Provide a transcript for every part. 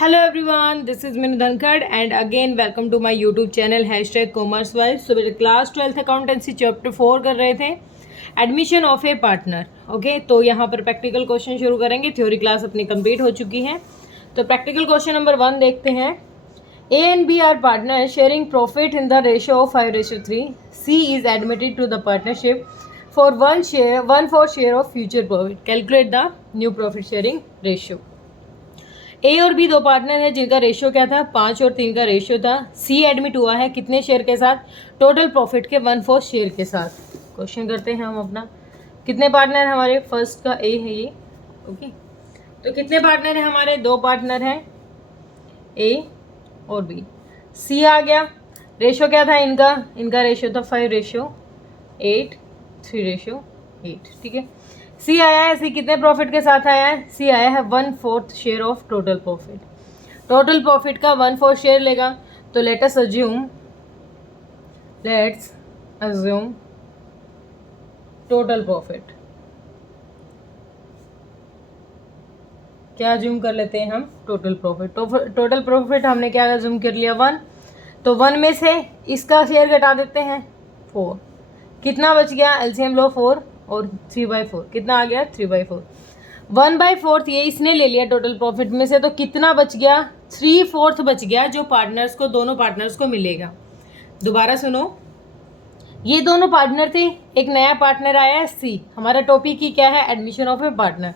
Hello everyone, this is Minu Dhankad and again welcome to my YouTube channel #CommerceWise। So मेरे class 12th accountancy chapter 4 कर रहे थे admission of A partner. Okay, तो यहाँ पर practical question शुरू करेंगे। थ्योरी क्लास अपनी कंप्लीट हो चुकी है, तो प्रैक्टिकल क्वेश्चन नंबर 1 देखते हैं। A and B are partners sharing profit in the ratio of 5:3. C is admitted to the partnership for one fourth share of future profit. Calculate the new profit sharing ratio. ए और B दो partner है जिनका ratio क्या था, 5 और 3 का ratio था। सी admit हुआ है कितने शेयर के साथ, टोटल प्रॉफिट के 1/4 शेयर के साथ। क्वेश्चन करते हैं हम अपना। कितने पार्टनर हमारे, फर्स्ट का ए है ये। ओके, तो कितने पार्टनर है हमारे, दो पार्टनर हैं, ए और बी। सी आ गया, रेशियो क्या था इनका रेशियो था 5:8, 3:8। ठीक है, सी आया है, सी कितने प्रॉफिट के साथ आया है, सी आया है 1/4 share of total profit. Total profit का 1/4 शेयर लेगा, तो लेट्स अज्यूम टोटल प्रॉफिट। क्या अज्यूम कर लेते हैं हम, टोटल प्रॉफिट। टोटल प्रॉफिट हमने क्या अज्यूम कर लिया, 1। तो 1 में से इसका शेयर घटा देते हैं 4। कितना बच गया, एलसीएम लो 4 और 3/4, कितना आ गया 3/4। 1/4 ये इसने ले लिया टोटल प्रॉफिट में से, तो कितना बच गया, 3/4 बच गया, जो पार्टनर्स को, दोनों पार्टनर्स को मिलेगा। दोबारा सुनो, ये दोनों पार्टनर थे, एक नया पार्टनर आया है सी। हमारा टॉपिक ही क्या है, एडमिशन ऑफ ए पार्टनर।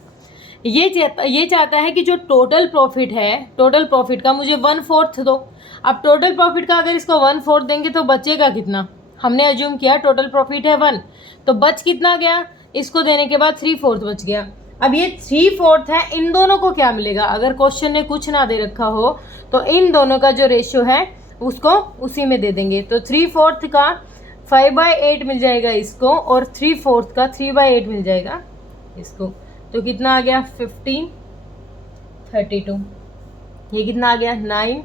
ये चाहता है कि जो टोटल प्रॉफिट है, टोटल प्रॉफिट का मुझे 1/4 दो। अब टोटल प्रॉफिट का अगर इसको 1/4 देंगे तो बचेगा कितना, हमने अज्यूम किया टोटल प्रॉफिट है 1, तो बच कितना गया, इसको देने के बाद 3/4 बच गया। अब ये 3/4 है, इन दोनों को क्या मिलेगा, अगर क्वेश्चन ने कुछ ना दे रखा हो तो इन दोनों का जो रेशियो है उसको उसी में दे देंगे। तो 3/4 का 5/8 मिल जाएगा इसको, और 3/4 का 3/8 मिल जाएगा इसको। तो कितना आ गया 15, 32। ये कितना आ गया 9,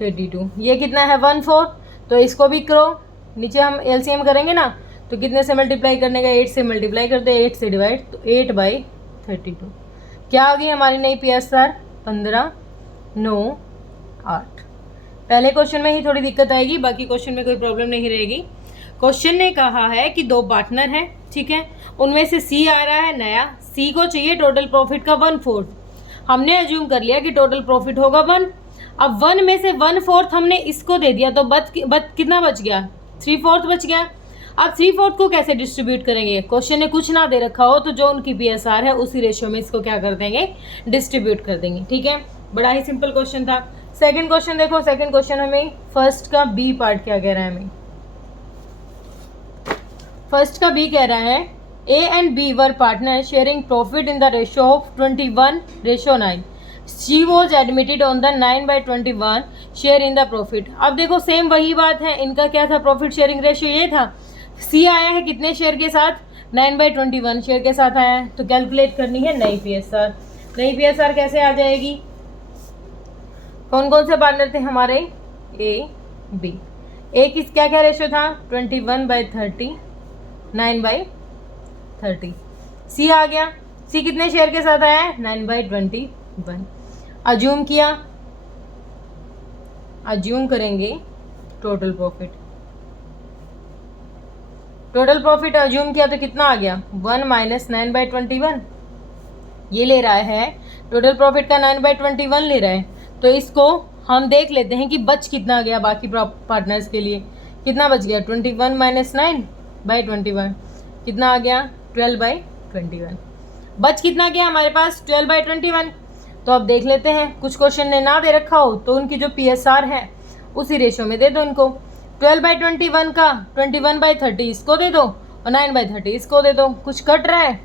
32। ये कितना है 1/4, तो इसको भी करो, नीचे हम एलसीएम करेंगे ना, तो कितने से मल्टीप्लाई करने का, 8 से मल्टीप्लाई करते हैं, 8 से डिवाइड, तो 8/32। क्या आ गई हमारी नई पीएसआर, 15, 9, 8। पहले क्वेश्चन में ही थोड़ी दिक्कत आएगी, बाकी क्वेश्चन में कोई प्रॉब्लम नहीं रहेगी। क्वेश्चन ने कहा है कि दो पार्टनर हैं, ठीक है, उनमें से सी आ रहा है नया, सी को चाहिए टोटल प्रॉफिट का 1/4। हमने अज्यूम कर लिया कि टोटल प्रॉफिट होगा 1। अब 1 में से 1/4 हमने इसको दे दिया, तो कितना बच गया, 3/4 बच गया। अब 3/4 को कैसे डिस्ट्रीब्यूट करेंगे, क्वेश्चन ने कुछ ना दे रखा हो तो जो उनकी पीएसआर है उसी रेशियो में इसको क्या कर देंगे, डिस्ट्रीब्यूट कर देंगे। ठीक है, बड़ा ही सिंपल क्वेश्चन था। सेकंड क्वेश्चन देखो, सेकंड क्वेश्चन हमें फर्स्ट का बी पार्ट क्या कह रहा है, हमें फर्स्ट का बी कह रहा है, A and B were partner sharing profit in the ratio of 21:9। She was admitted on the 9/21 share in the profit. अब देखो सेम वही बात है, इनका क्या था, प्रॉफिट शेयरिंग रेशियो ये था। सी आया है कितने शेयर के साथ, 9/21 शेयर के साथ आया है, तो कैलकुलेट करनी है नई पीएसआर। नई पीएसआर कैसे आ जाएगी, कौन कौन से पार्टनर थे हमारे, ए बी। ए किस क्या क्या रेशियो था, 21/30, 9/30। सी आ गया, सी कितने शेयर के साथ आया है, 9/21। अज्यूम किया, अज्यूम करेंगे total profit. Total profit assume किया तो कितना आ गया, 1 - 9/21। ये ले रहा है टोटल प्रॉफिट का 9/21 ले रहा है, तो इसको हम देख लेते हैं कि बच कितना गया बाकी पार्टनर्स के लिए। कितना बच गया, 21 - 9/21, कितना आ गया 12/21। बच कितना गया हमारे पास, 12/21। तो अब देख लेते हैं, कुछ क्वेश्चन ने ना दे रखा हो तो उनकी जो पीएसआर है उसी रेशियो में दे दो इनको। 12/21 का 21/30 इसको दे दो, और 9/30 इसको दे दो। कुछ कट रहा है,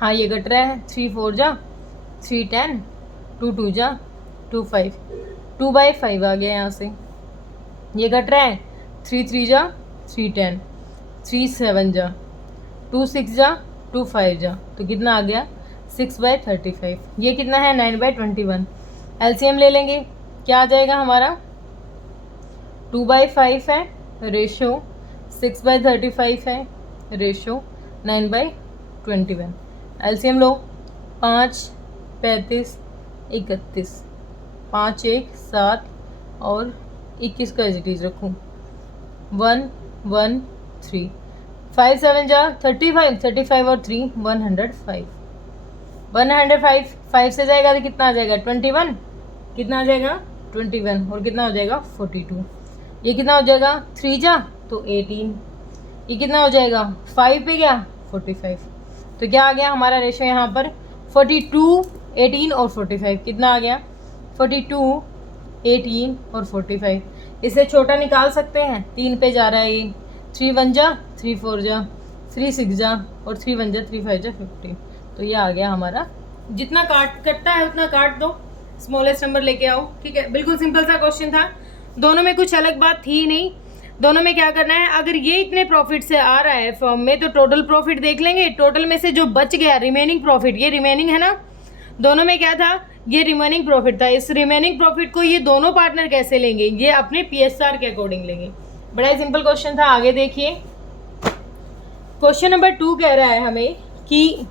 हाँ ये कट रहा है, 3/4 जा 3 10, 2 जा 2 5, 2/5 आ गया यहाँ से। ये कट रहा है, 3 जा 3 10, 3 7 जा 2 6 जा 2 5 जा, तो कितना आ गया 6/35। ये कितना है 9/21। एलसीएम ले लेंगे, क्या आ जाएगा हमारा, 2/5 है रेशियो, 6/35 है रेशियो, 9/21। एलसीएम लो, 5, 35, 31, 5 1 7 और 21 का एज इट इज रखूँ, 1 1 3, 5 7 जा 35, 35 और 3 105, 105 5 से जाएगा तो कितना आ जाएगा 21, कितना आ जाएगा 21 और कितना हो जाएगा 42, ये कितना हो जाएगा 3 जा तो 18, ये कितना हो जाएगा 5 पे गया 45, तो क्या आ गया हमारा रेशो यहाँ पर 42 18 और 45, कितना आ गया 42 18 और 45, इसे छोटा निकाल सकते हैं, 3 पे जा रहा है ये, 3 1 जा 3 4 जा 3 6 जा और 3 1 जा 3 5 जा 15, तो ये आ गया हमारा, जितना कटता है उतना काट दो, स्मॉलेस्ट नंबर लेके आओ, ठीक है। बिल्कुल सिंपल सा क्वेश्चन था, दोनों में कुछ अलग बात थी नहीं, दोनों में क्या करना है, अगर ये इतने प्रॉफिट से आ रहा है फॉर्म में तो टोटल प्रॉफिट देख लेंगे, टोटल में से जो बच गया रिमेनिंग प्रॉफिट, ये रिमेनिंग है ना, दोनों में क्या था, ये रिमेनिंग प्रॉफिट था, इस रिमेनिंग प्रॉफिट को ये दोनों पार्टनर कैसे लेंगे, ये अपने PSR के अकॉर्डिंग लेंगे। बड़ा ही सिंपल क्वेश्चन था, आगे देखिए। क्वेश्चन नंबर 2 कह रहा है हमें कि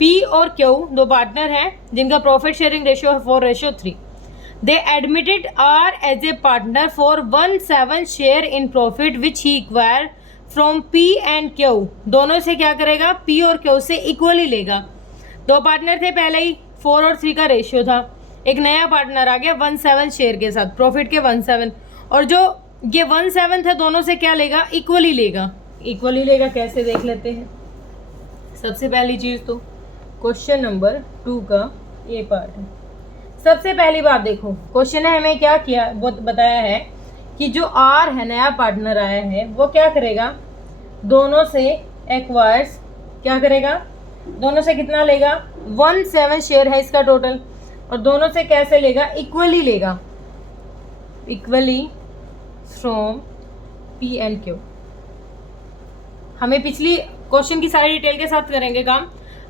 P और Q दो पार्टनर हैं जिनका प्रॉफिट शेयरिंग रेशियो है 4:3, they admitted R as a partner for 1/7 share in profit which he acquired from P and Q, दोनों से क्या करेगा P और Q से इक्वली लेगा, दो पार्टनर थे पहले ही, 4 और 3 का रेशियो था, एक नया पार्टनर आ गया 1/7 शेयर के साथ, प्रॉफिट के 1/7, और जो ये 1/7 है दोनों से क्या लेगा इक्वली लेगा, इक्वली लेगा कैसे देख लेते हैं। सबसे पहली चीज़ तो क्वेश्चन नंबर 2 का ये पार्ट है। सबसे पहली बात देखो, क्वेश्चन ने हमें क्या किया वो बताया है कि जो R है नया पार्टनर आया है वो क्या करेगा, दोनों से एक्वायर्स, क्या करेगा दोनों से कितना लेगा 1/7 शेयर है इसका टोटल, और दोनों से कैसे लेगा इक्वली लेगा, equally from P and Q। हमें पिछली क्वेश्चन की सारी डिटेल के साथ करेंगे काम।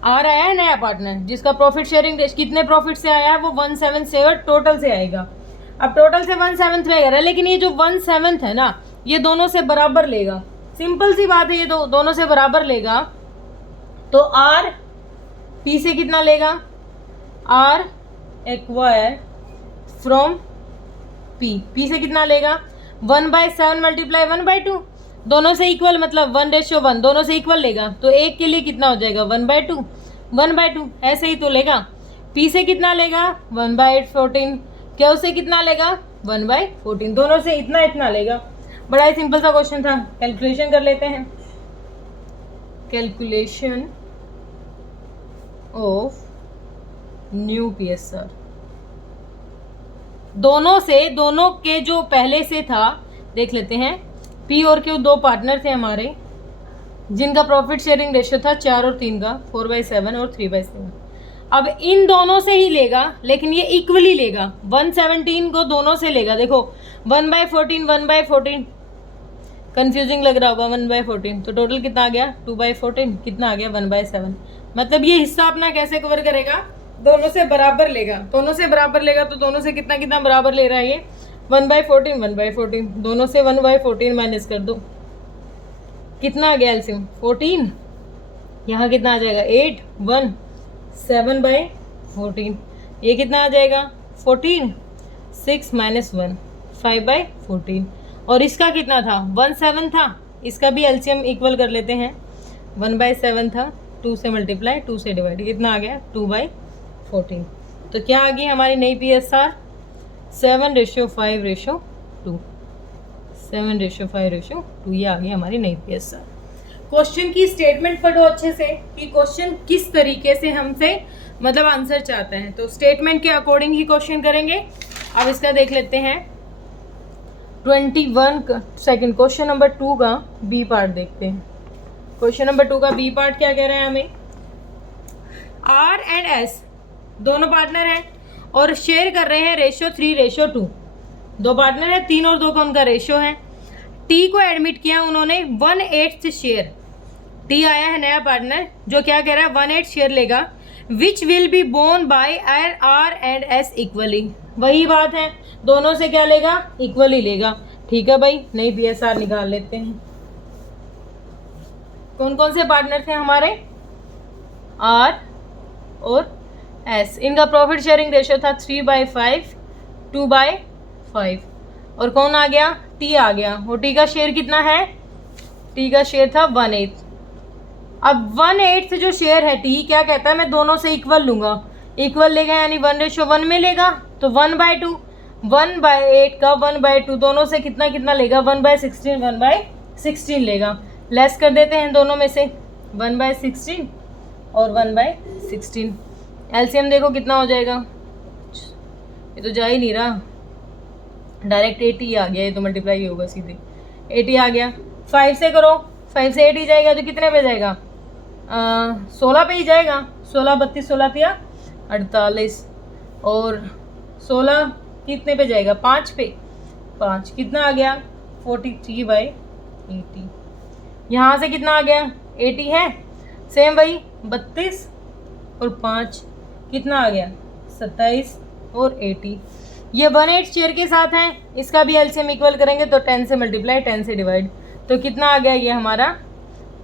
R आया है नया पार्टनर जिसका प्रॉफिट शेयरिंग कितने प्रॉफिट से आया है वो 1/7 से और टोटल से आएगा, अब टोटल से 1/7 रहेगा, लेकिन ये जो 1/7 है ना ये दोनों से बराबर लेगा, सिंपल सी बात है, ये दोनों से बराबर लेगा, तो R P से कितना लेगा, R एक्वायर फ्रॉम P से कितना लेगा 1/7 मल्टीप्लाई 1/2, दोनों से इक्वल मतलब 1:1, दोनों से इक्वल लेगा, तो एक के लिए कितना हो जाएगा 1/2 ऐसे ही तो लेगा। P से कितना लेगा 1/14, Q से कितना लेगा 1/14, दोनों से इतना इतना लेगा। बड़ा ही सिंपल सा क्वेश्चन था, कैलकुलेशन कर लेते हैं। कैलकुलेशन ऑफ न्यू PSR, दोनों के जो पहले से था देख लेते हैं। P और Q दो पार्टनर थे हमारे जिनका प्रॉफिट शेयरिंग रेशियो था 4 और 3 का, 4/7 और 3/7। अब इन दोनों से ही लेगा, लेकिन ये इक्वली लेगा, 1/17 को दोनों से लेगा। देखो 1/14 कंफ्यूजिंग लग रहा होगा 1/14, तो टोटल कितना आ गया 2/14, कितना आ गया 1/7। मतलब ये हिस्सा अपना कैसे कवर करेगा, दोनों से बराबर लेगा, दोनों से बराबर लेगा, तो दोनों से कितना कितना बराबर ले रहा है ये 1/14, दोनों से 1/14 माइनस कर दो, कितना आ गया एलसीएम 14, यहाँ कितना आ जाएगा 8 1 7/14, ये कितना आ जाएगा 14 6 - 1 5/14, और इसका कितना था 1/7 था, इसका भी एलसीएम इक्वल कर लेते हैं, 1/7 था, 2 से मल्टीप्लाई 2 से डिवाइड, कितना आ गया 2/14। तो क्या आ गई हमारी नई PSR 7:5:2, 7:5:2, ये आ गई हमारी नई PSR। क्वेश्चन की स्टेटमेंट पढ़ो अच्छे से कि क्वेश्चन किस तरीके से हमसे मतलब आंसर चाहते हैं, तो स्टेटमेंट के अकॉर्डिंग ही क्वेश्चन करेंगे। अब इसका देख लेते हैं 21 सेकंड क्वेश्चन नंबर 2 का बी पार्ट देखते हैं। क्वेश्चन नंबर 2 का बी पार्ट क्या कह रहा है हमें, R एंड S दोनों पार्टनर हैं और शेयर कर रहे हैं रेशियो 3:2, दो पार्टनर है 3 और 2 का उनका रेशियो है। T को एडमिट किया उन्होंने 1/8 शेयर, T आया है नया पार्टनर जो क्या कह रहा है 1/8 शेयर लेगा, which will be borne by R and S equally, वही बात है, दोनों से क्या लेगा इक्वली लेगा। ठीक है भाई, नई PSR निकाल लेते हैं। कौन कौन से पार्टनर थे हमारे R और S, इनका प्रॉफिट शेयरिंग रेशियो था 3/5 2/5। और कौन आ गया, टी आ गया। और टी का शेयर कितना है, टी का शेयर था 1/8। अब 1/8 जो शेयर है टी क्या कहता है, मैं दोनों से इक्वल लूंगा, इक्वल लेगा यानी 1:1 में लेगा, तो 1/2, 1/8 का 1/2 दोनों से कितना कितना लेगा, 1/16, 1/16 लेगा। लेस कर देते हैं दोनों में से, 1/16 और 1/16। एलसीएम देखो कितना हो जाएगा, ये तो जा ही नहीं रहा, डायरेक्ट 80 आ गया, ये तो मल्टीप्लाई होगा सीधे, 80 आ गया। 5 से करो, 5 से 80 जाएगा तो कितने पे जाएगा, 16 पे ही जाएगा। 16 32 16 तिया 48 और 16 कितने पे जाएगा, 5 पे, 5 कितना आ गया 43/80। यहाँ से कितना आ गया 80 है, सेम वही 32 और 5 कितना आ गया 27 और 80। ये 1/8 शेयर के साथ हैं, इसका भी एलसीएम इक्वल करेंगे तो 10 से मल्टीप्लाई 10 से डिवाइड, तो कितना आ गया ये हमारा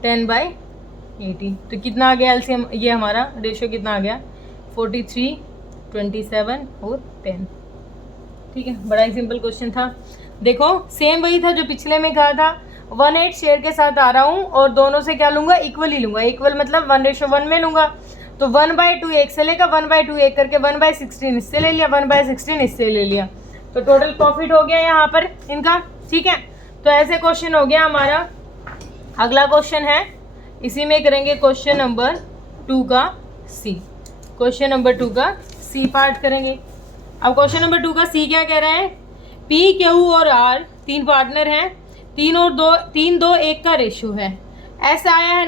10/80। तो कितना आ गया एलसीएम, ये हमारा रेशियो कितना आ गया 43, 27 और 10। ठीक है, बड़ा ही सिंपल क्वेश्चन था। देखो सेम वही था जो पिछले में कहा था, 1/8 शेयर के साथ आ रहा हूँ और दोनों से क्या लूँगा, इक्वल ही लूँगा। इक्वल मतलब 1:1 में लूँगा, तो 1/2 एक से लेगा, 1/2 एक करके 1/16 इससे ले लिया, 1/16 इससे ले लिया, तो टोटल प्रॉफिट हो गया यहाँ पर इनका। ठीक है, तो ऐसे क्वेश्चन हो गया हमारा। अगला क्वेश्चन है, इसी में करेंगे क्वेश्चन नंबर 2 का सी। क्वेश्चन नंबर 2 का सी पार्ट करेंगे। अब क्वेश्चन नंबर 2 का सी क्या कह रहा है, पी, क्यू और आर 3 पार्टनर हैं, 3 और 2 1 का रेशियो है। ऐसा आया है,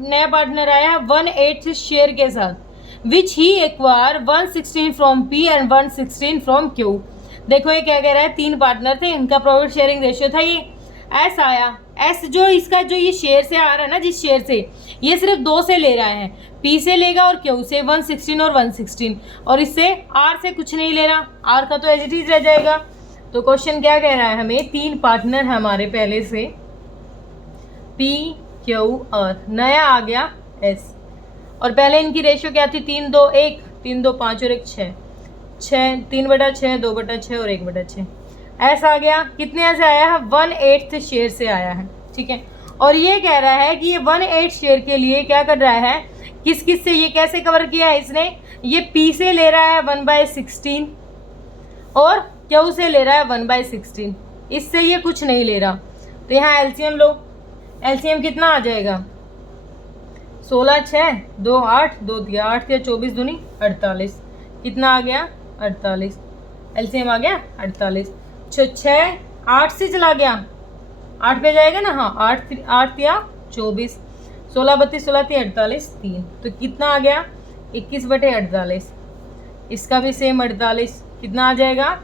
नया पार्टनर आया है 1/8 शेयर के साथ, which he acquire 116 from P and 116 from Q. देखो ये क्या कह रहा है, 3 पार्टनर थे, इनका प्रॉफिट शेयरिंग रेशियो था ये, एस आया। एस जो इसका जो ये शेयर से आ रहा है ना, जिस शेयर से, ये सिर्फ 2 से ले रहा है, पी से लेगा और क्यू से 116 और 116, और इससे आर से कुछ नहीं ले रहा, आर का तो एज इट इज रह जाएगा। तो क्वेश्चन क्या कह रहा है हमें, 3 पार्टनर हमारे पहले से, पी क्यू आर, नया आ गया एस, और पहले इनकी रेशियो क्या थी, 3 2 1, 3 2 5 और 1 6, 3/6, 2/6 और 1/6। ऐसा आ गया, कितने ऐसे आया है, 1/8 शेयर से आया है। ठीक है, और ये कह रहा है कि ये 1/8 शेयर के लिए क्या कर रहा है, किस किस से, ये कैसे कवर किया है इसने, ये पी से ले रहा है 1/16 और क्यू से ले रहा है 1/16, इससे ये कुछ नहीं ले रहा। तो यहाँ एलसीएम लो, एलसीएम कितना आ जाएगा, 16 6 2 8 2 दिया 8 या 24 दूनी 48, कितना आ गया 48, एलसीएम आ गया 48। 6 8 से चला गया, 8 पे जाएगा ना, हाँ 8 या 24, 16 32 16 3 48 3, तो कितना आ गया 21/48। इसका भी सेम 48, कितना आ जाएगा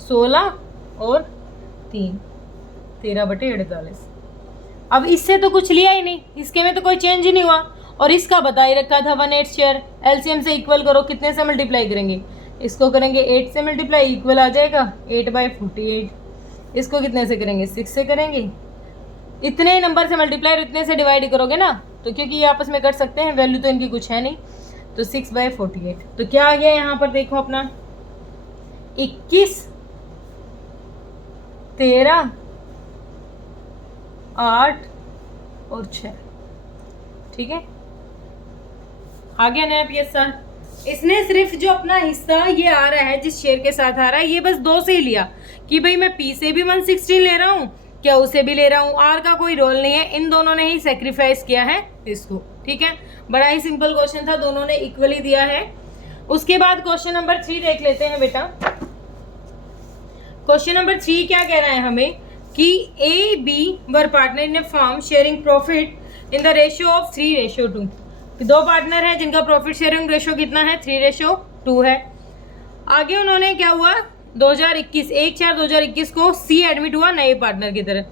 16 और 3 13/48। अब इससे तो कुछ लिया ही नहीं, इसके में तो कोई चेंज ही नहीं हुआ, और इसका बता ही रखा था 1/8 शेयर। एलसीएम से इक्वल करो, कितने से मल्टीप्लाई करेंगे, इसको करेंगे 8 से मल्टीप्लाई, इक्वल आ जाएगा 8/48। इसको कितने से करेंगे, 6 से करेंगे, इतने नंबर से मल्टीप्लाई और इतने से डिवाइड करोगे ना, तो क्योंकि ये आपस में कर सकते हैं, वैल्यू तो इनकी कुछ है नहीं, तो 6/48। तो क्या आ गया यहाँ पर, देखो अपना 21 13 8 और 6। ठीक है, आ गया नया PSR। इसने सिर्फ जो अपना हिस्सा ये आ रहा है, जिस शेयर के साथ आ रहा है, ये बस 2 से ही लिया कि भाई मैं पी से भी 116 ले रहा हूँ, क्या उसे भी ले रहा हूँ, आर का कोई रोल नहीं है, इन दोनों ने ही सेक्रीफाइस किया है इसको। ठीक है, बड़ा ही सिंपल क्वेश्चन था, दोनों ने इक्वली दिया है। उसके बाद क्वेश्चन नंबर 3 देख लेते हैं बेटा। क्वेश्चन नंबर 3 क्या कह रहा है हमें कि A B were partner in a firm sharing profit in the ratio of 3:2। 2 partner हैं जिनका प्रॉफिट शेयरिंग रेशियो कितना है, 3:2 है। आगे उन्होंने क्या हुआ, 2021 1/4/2021 को सी एडमिट हुआ नए पार्टनर की तरह,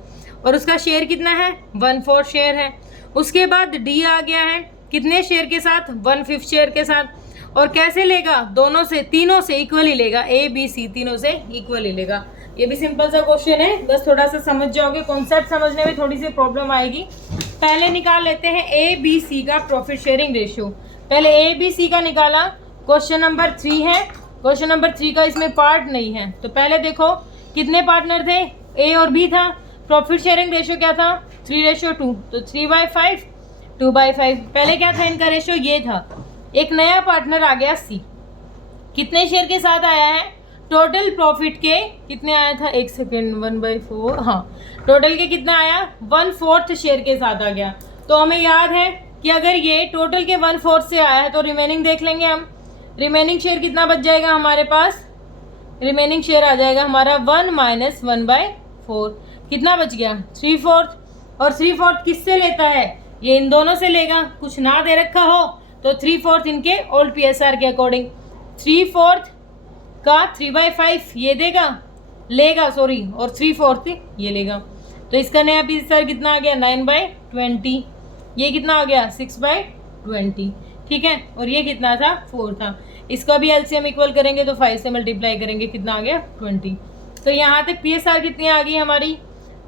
और उसका शेयर कितना है, 1/4 शेयर है। उसके बाद डी आ गया है, कितने शेयर के साथ, 1/5 शेयर के साथ, और कैसे लेगा, दोनों से, तीनों से इक्वली लेगा, ए बी सी तीनों से इक्वली लेगा। ये भी सिंपल सा क्वेश्चन है, बस थोड़ा सा समझ जाओगे, कॉन्सेप्ट समझने में थोड़ी सी प्रॉब्लम आएगी। पहले निकाल लेते हैं ए बी सी का प्रॉफिट शेयरिंग रेशियो। पहले ए बी सी का निकाला, क्वेश्चन नंबर 3 है, क्वेश्चन नंबर 3 का इसमें पार्ट नहीं है। तो पहले देखो कितने पार्टनर थे, ए और बी था। प्रॉफिट शेयरिंग रेशियो क्या था, 3:2, तो 3/5, 2/5। पहले क्या था इनका रेशियो, ये था। एक नया पार्टनर आ गया सी, कितने शेयर के साथ आया है, टोटल प्रॉफिट के कितने आया था, 1 सेकेंड, 1/4, हाँ टोटल के कितना आया, 1/4 शेयर के साथ आ गया। तो हमें याद है कि अगर ये टोटल के 1/4 से आया है तो रिमेनिंग देख लेंगे हम। रिमेनिंग शेयर कितना बच जाएगा हमारे पास, रिमेनिंग शेयर आ जाएगा हमारा 1 - 1/4, कितना बच गया, 3/4। और 3/4 किससे लेता है, ये इन दोनों से लेगा। कुछ ना दे रखा हो तो 3/4 इनके ओल्ड PSR के अकॉर्डिंग, 3/4 का 3/5 ये लेगा सॉरी, और 3/4 ये लेगा। तो इसका नया PSR कितना आ गया, 9/20। ये कितना आ गया, 6/20, ठीक है। और ये कितना था, 4 था। इसका भी LCM इक्वल करेंगे तो 5 से मल्टीप्लाई करेंगे, कितना आ गया, 20। तो यहाँ तक PSR कितनी आ गई हमारी,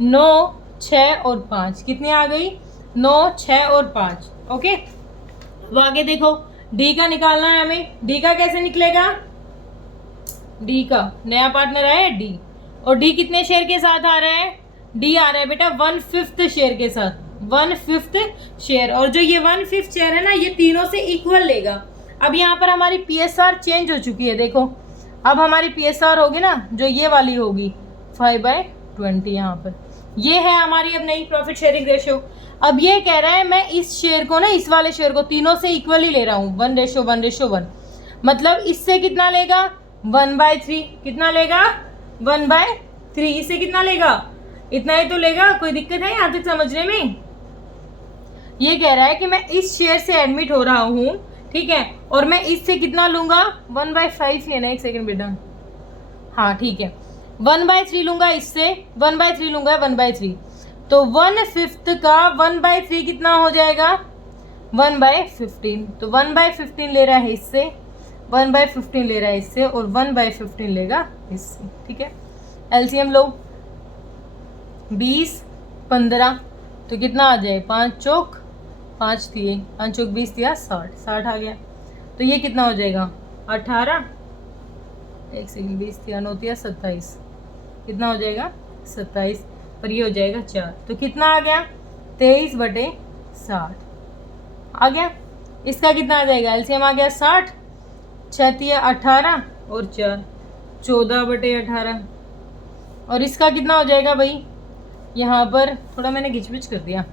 9, 6 और 5। कितनी आ गई, 9, 6 और 5। ओके, अब आगे देखो डी का निकालना है हमें। डी का कैसे निकलेगा, डी का नया पार्टनर है डी, और डी कितने शेयर के साथ आ रहा है, डी आ रहा है बेटा 1/5 शेयर के साथ, 1/5 शेयर। और जो ये 1/5 शेयर है ना, ये तीनों से इक्वल लेगा। अब यहाँ पर हमारी PSR चेंज हो चुकी है, देखो अब हमारी PSR होगी ना, जो ये वाली होगी 5/20। यहाँ पर ये है हमारी अब नई प्रॉफिट शेयरिंग रेशियो। अब ये कह रहा है मैं इस शेयर को ना, इस वाले शेयर को तीनों से इक्वल ही ले रहा हूँ, 1:1:1। मतलब इससे कितना लेगा, 1/3। कितना लेगा, 1/3। इससे कितना लेगा, इतना ही तो लेगा। कोई दिक्कत है यहाँ तक समझने में। ये कह रहा है कि मैं इस शेयर से एडमिट हो रहा हूँ, ठीक है, और मैं इससे कितना लूंगा, 1/5 है ना, 1 सेकेंड बेटा, हाँ ठीक है, 1/3 लूंगा इससे, 1/3 लूंगा, 1/3। तो 1/5 का 1/3 कितना हो जाएगा, 1/15। तो 1/15 ले रहा है इससे, 1/15 ले रहा है इससे, और 1/15 लेगा इससे, ठीक है। LCM लो, 20, 15, तो कितना आ जाए, 5 चौक 5 दिए, 5 चौक 20 दिया, 60 आ गया। तो ये कितना हो जाएगा, 18, 1 सेकेंड, 20 दिया, 9 दिया, 27, कितना हो जाएगा, 27, और ये हो जाएगा 4। तो कितना आ गया, 23/60 आ गया। इसका कितना आ जाएगा, LCM आ गया 60, 6 18 और 4, 14/18। और इसका कितना हो जाएगा भाई, यहाँ पर थोड़ा मैंने घिचपिच कर दिया,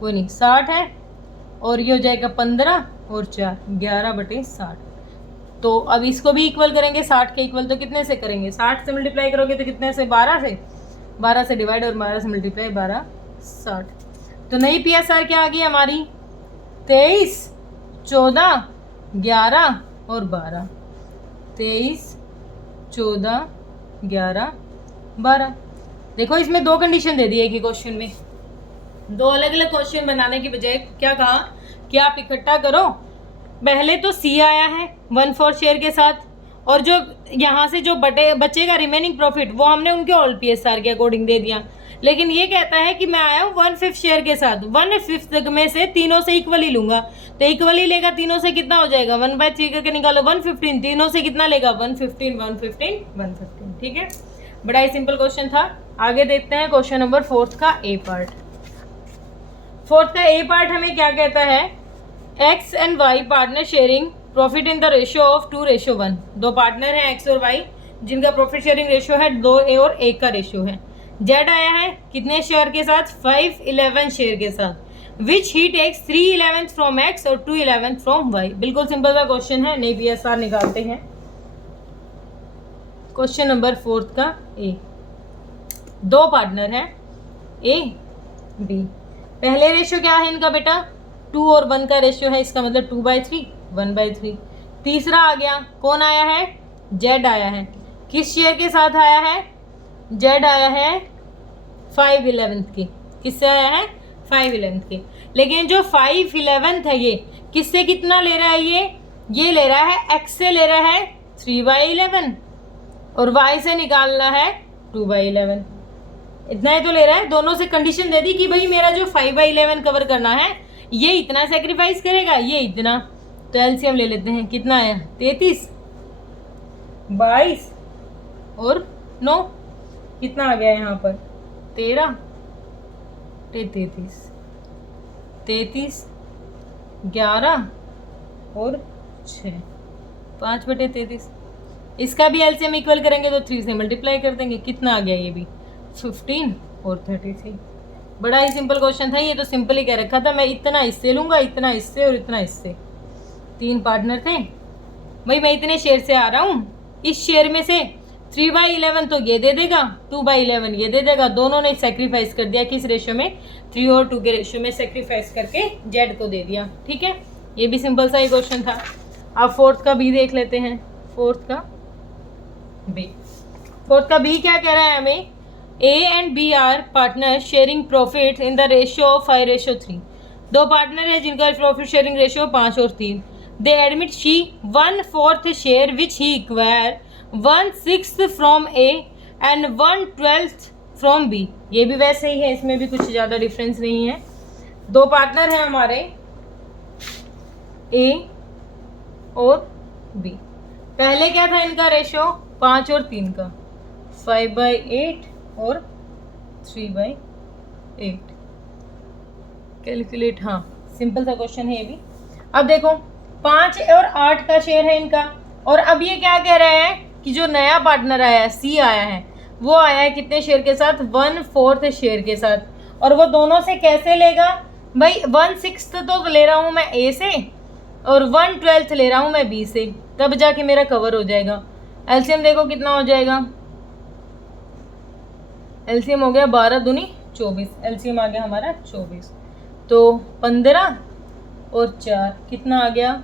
कोई नहीं, 60 है, और ये हो जाएगा 15 और 4, 11/60। तो अब इसको भी इक्वल करेंगे, 60 के इक्वल तो कितने से करेंगे, 60 से मल्टीप्लाई करोगे तो कितने से, 12 से डिवाइड, और 12 से मल्टीप्लाई, 12, 60। तो नई PSR क्या आ गई हमारी, 23, 14, 11 और 12, 23, 14, 11, 12। देखो इसमें 2 कंडीशन दे दी है कि क्वेश्चन में, 2 अलग अलग क्वेश्चन बनाने की बजाय क्या कहा कि आप इकट्ठा करो। पहले तो C आया है 1/4 शेयर के साथ, और जो यहाँ से जो बचेगा रिमेनिंग प्रॉफिट, वो हमने उनके ओल्ड PSR के अकॉर्डिंग दे दिया। लेकिन ये कहता है कि मैं आया हूँ 1/5 शेयर के साथ, 1/5 में से तीनों से इक्वल ही लूंगा। तो इक्वल ही लेगा, तीनों से कितना हो जाएगा, 1/3 करके निकालो, 115, तीनों से कितना लेगा, 115, 115, 115, ठीक है। बड़ा ही सिंपल क्वेश्चन था। आगे देखते हैं क्वेश्चन नंबर 4 का A पार्ट। 4 का A पार्ट हमें क्या कहता है, X and Y partner sharing profit in the ratio of 2:1। 2 partner हैं X और Y, जिनका प्रॉफिट शेयरिंग रेशियो है 2 और 1 का रेशियो है। Z आया है कितने शेयर के साथ, 5/11 शेयर के साथ, which he takes 3/11 from X और 2/11 फ्रॉम Y। बिल्कुल सिंपल सा क्वेश्चन है, नई PSR निकालते हैं। क्वेश्चन नंबर 4 का A। 2 पार्टनर है A, B। पहले रेशियो क्या है इनका बेटा, 2 और 1 का रेशियो है, इसका मतलब 2/3, 1/3। तीसरा आ गया, कौन आया है, Z आया है। किस शेयर के साथ आया है, Z आया है 5/11 के। किससे आया है, 5/11 के। लेकिन जो 5/11 है ये किससे कितना ले रहा है, ये ले रहा है X से ले रहा है 3/11, और Y से निकालना है 2/11। इतना ही तो ले रहा है। दोनों से कंडीशन दे दी कि भाई मेरा जो 5/11 कवर करना है, ये इतना सेक्रीफाइस करेगा, ये इतना। तो LCM ले लेते हैं, कितना आया, 33, 22 और 9, कितना आ गया यहाँ पर 13, 33, 33, 11 और 6, 5/33। इसका भी एलसीएम इक्वल करेंगे तो 3 से मल्टीप्लाई कर देंगे, कितना आ गया ये भी 15 और 33। बड़ा ही सिंपल क्वेश्चन था, ये तो सिंपल ही कह रखा था मैं, इतना इससे लूंगा, इतना इससे और इतना इससे। 3 पार्टनर थे भाई, मैं इतने शेयर से आ रहा हूँ, इस शेयर में से 3/11 तो ये दे देगा, 2/11 ये दे देगा। दोनों ने सेक्रीफाइस कर दिया, किस रेशियो में, 3 और 2 के रेशियो में सेक्रीफाइस करके जेड को दे दिया। ठीक है, ये भी सिंपल सा ही क्वेश्चन था। अब फोर्थ का बी देख लेते हैं। फोर्थ का बी क्या कह रहा है हमें, A and B are partner sharing profit in the ratio of 5:3। 2 partner है जिनका प्रॉफिट शेयरिंग रेशियो 5 और 3। They admit she 1/4 share which he acquire 1/6 from A and 1/12 from B. ये भी वैसे ही है, इसमें भी कुछ ज़्यादा डिफरेंस नहीं है। 2 पार्टनर हैं हमारे ए और बी। पहले क्या था इनका रेशियो, 5 और 3 का, 5/8 और 3/8। कैलकुलेट, हाँ सिंपल सा क्वेश्चन है ये भी। अब देखो 5 और 8 का शेयर है इनका, और अब ये क्या कह रहा है कि जो नया पार्टनर आया है, सी आया है, वो आया है कितने शेयर के साथ, 1/4 शेयर के साथ। और वो दोनों से कैसे लेगा भाई, 1/6 तो ले रहा हूँ मैं ए से और 1/12 ले रहा हूँ मैं बी से, तब जाके मेरा कवर हो जाएगा। एलसीएम देखो कितना हो जाएगा, एलसीएम हो गया 12 दूनी 24, एलसीएम आ गया हमारा 24। तो 15 और 4 कितना आ गया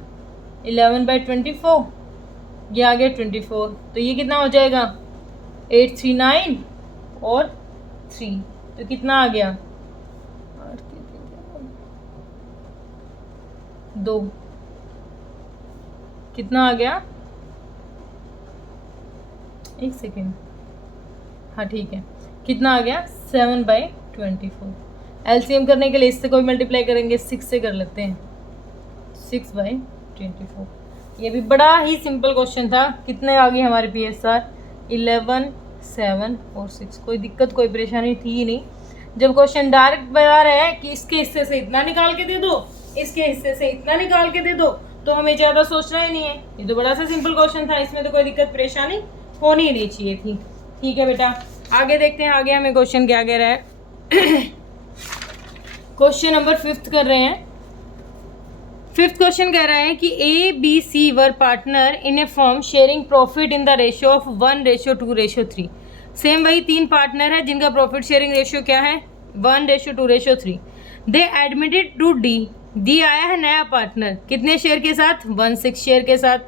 11/24, ये आ गया 24। तो ये कितना हो जाएगा 839 और 3, तो कितना आ गया 2, कितना आ गया, एक सेकेंड, हाँ ठीक है, कितना आ गया 7/24। एलसीएम करने के लिए इससे कोई मल्टीप्लाई करेंगे, 6 से कर लेते हैं, 6/24। ये भी बड़ा ही सिंपल क्वेश्चन था। कितने आ गए हमारे PSR 11, 7 और 6। कोई दिक्कत कोई परेशानी थी ही नहीं। जब क्वेश्चन डायरेक्ट बता रहा है कि इसके हिस्से से इतना निकाल के दे दो, इसके हिस्से से इतना निकाल के दे दो, तो हमें ज़्यादा सोचना ही नहीं है। ये तो बड़ा सा सिंपल क्वेश्चन था, इसमें तो कोई दिक्कत परेशानी होनी ही नहीं चाहिए थी। ठीक है बेटा, आगे देखते हैं, आगे हमें क्वेश्चन क्या कह रहा है। क्वेश्चन नंबर 5 कर रहे हैं। 5th क्वेश्चन कह रहा है कि A B C were partner in a firm sharing profit in the ratio of 1:2:3। Same वही 3 पार्टनर है जिनका प्रॉफिट शेयरिंग रेशियो क्या है 1:2:3। दे एडमिटेड टू डी आया है नया पार्टनर, कितने शेयर के साथ 1/6 शेयर के साथ।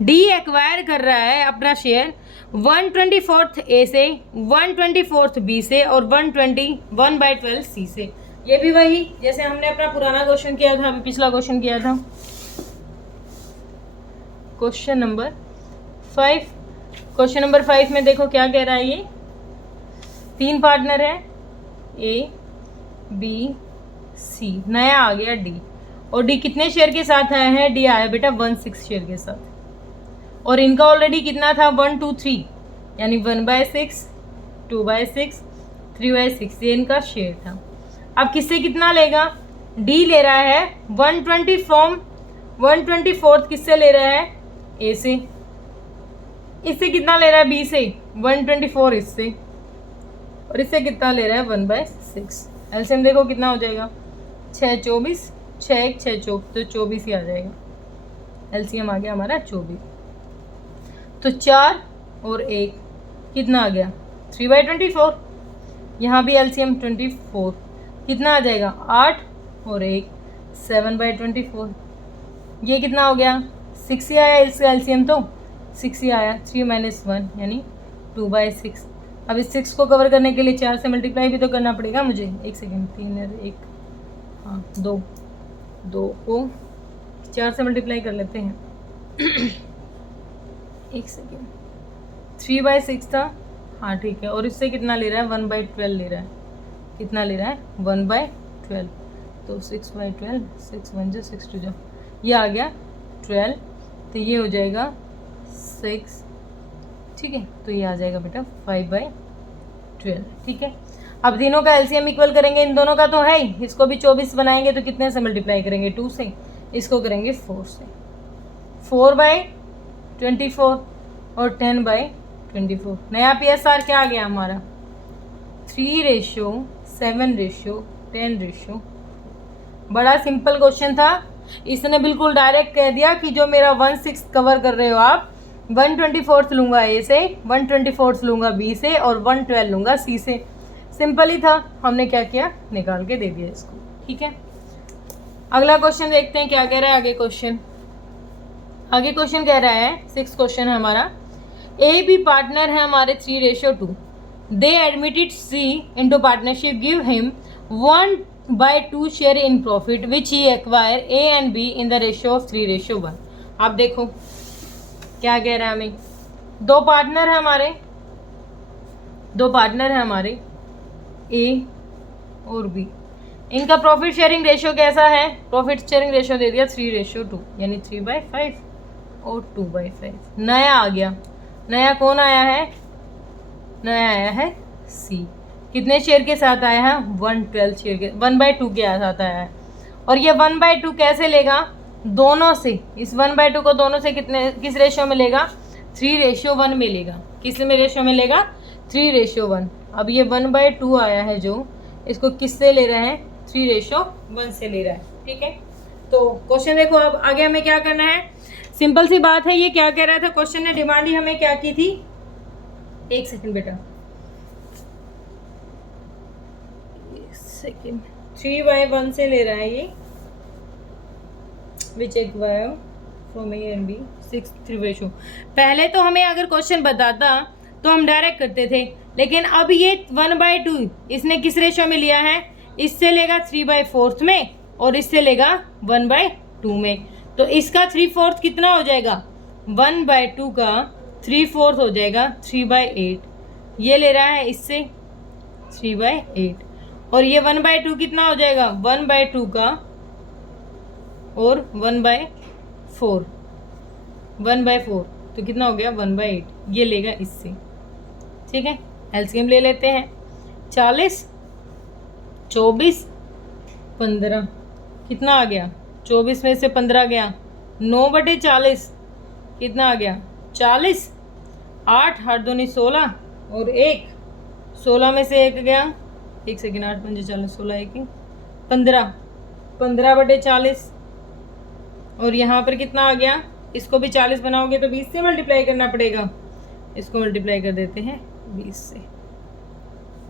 डी एक्वायर कर रहा है अपना शेयर 1/24 ए से, 1/24 बी से और 1/12 सी से। ये भी वही जैसे हमने अपना पुराना क्वेश्चन किया था, अभी पिछला क्वेश्चन किया था। क्वेश्चन नंबर 5, क्वेश्चन नंबर 5 में देखो क्या कह रहा है। ये 3 पार्टनर है ए बी सी, नया आ गया डी, और डी कितने शेयर के साथ आया है, डी आया बेटा 1/6 शेयर के साथ, और इनका ऑलरेडी कितना था 1 2 3, यानी 1/6, 2/6, 3/6, ये इनका शेयर था। अब किससे कितना लेगा, डी ले रहा है 120 फ्रॉम 1/24 किससे ले रहा है ए से, इससे कितना ले रहा है बी से 1/24 इससे, और इससे कितना ले रहा है 1/6। एलसीएम देखो कितना हो जाएगा 6 24, 6 1 6 4, तो 24 ही आ जाएगा। एलसीएम आ गया हमारा 24। तो 4 और 1 कितना आ गया 3/24। यहाँ भी एलसीएम 24, कितना आ जाएगा 8 और 1 7/24। ये कितना हो गया 6 ही आया, इसका एलसीएम तो 6 ही आया, 3 - 1 यानी 2/6। अब इस 6 को कवर करने के लिए 4 से मल्टीप्लाई भी तो करना पड़ेगा मुझे। एक सेकेंड, 3 और 1, हाँ 2 को 4 से मल्टीप्लाई कर लेते हैं। एक सेकेंड, 3/6 था, हाँ ठीक है, और इससे कितना ले रहा है 1/12 ले रहा है, कितना ले रहा है 1/12, तो 6/12, 6 1 जो 6 2 जो, ये आ गया 12, तो ये हो जाएगा 6 ठीक है, तो ये आ जाएगा बेटा 5/12। ठीक है, अब तीनों का एलसीएम इक्वल करेंगे, इन दोनों का तो है ही, इसको भी 24 बनाएंगे तो कितने से मल्टीप्लाई करेंगे, 2 से, इसको करेंगे 4 से, 4/24 और 10/24। नया PSR क्या आ गया हमारा, 3:7:10। बड़ा सिंपल क्वेश्चन था, इसने बिल्कुल डायरेक्ट कह दिया कि जो मेरा 1/6 कवर कर रहे हो आप, 1/24 लूँगा ए से, 1/24 लूँगा बी से और 1/12 लूँगा सी से। सिंपल ही था, हमने क्या किया, निकाल के दे दिया इसको। ठीक है, अगला क्वेश्चन देखते हैं क्या कह रहा है आगे क्वेश्चन। आगे क्वेश्चन कह रहा है, 6 क्वेश्चन है हमारा। ए बी पार्टनर है हमारे 3:2। They admitted C into partnership, give him 1/2 share in profit which he acquire A and B in the ratio of 3:1। आप देखो क्या कह रहा है हमें, दो पार्टनर है हमारे ए और बी, इनका प्रॉफिट शेयरिंग रेशियो कैसा है, प्रॉफिट शेयरिंग रेशियो दे दिया 3:2, यानी 3/5 और 2/5। नया आ गया, नया कौन आया है, नया आया है सी। कितने शेयर के साथ आया है, 1/12 शेयर के, 1/2 के साथ आया है। और ये 1/2 कैसे लेगा, दोनों से, इस 1/2 को दोनों से किस रेशियो में लेगा, 3:1 में लेगा। किस में रेशियो में लेगा, 3:1। अब ये 1/2 आया है जो, इसको किससे ले रहे हैं, 3:1 से ले रहा है। ठीक है, तो क्वेश्चन देखो, अब आगे हमें क्या करना है, सिंपल सी बात है। ये क्या कह रहा था क्वेश्चन ने, डिमांड ही हमें क्या की थी, एक सेकंड बेटा, 3/1 से ले रहा है ये, which acquire from A and B 6 3/2। पहले तो हमें अगर क्वेश्चन बताता तो हम डायरेक्ट करते थे, लेकिन अब ये 1/2 इसने किस रेशियो में लिया है, इससे लेगा 3/4 में और इससे लेगा 1/2 में। तो इसका 3/4 कितना हो जाएगा, 1/2 का 3/4 हो जाएगा 3/8। ये ले रहा है इससे 3/8 और ये 1/2 कितना हो जाएगा, 1/2 का और 1/4, 1/4 तो कितना हो गया, 1/8। ये लेगा इससे। ठीक है, एलसीएम ले लेते हैं, 40, 24, 15, कितना आ गया, 24 में से 15 गया, 9/40 कितना आ गया, 40, 8 8 दूनी 16 और 1, 16 में से 1 गया, 1 सेकेंड, 8 5 40 16 1 15, 15/40 और यहाँ पर कितना आ गया, इसको भी 40 बनाओगे तो 20 से मल्टीप्लाई करना पड़ेगा, इसको मल्टीप्लाई कर देते हैं 20 से,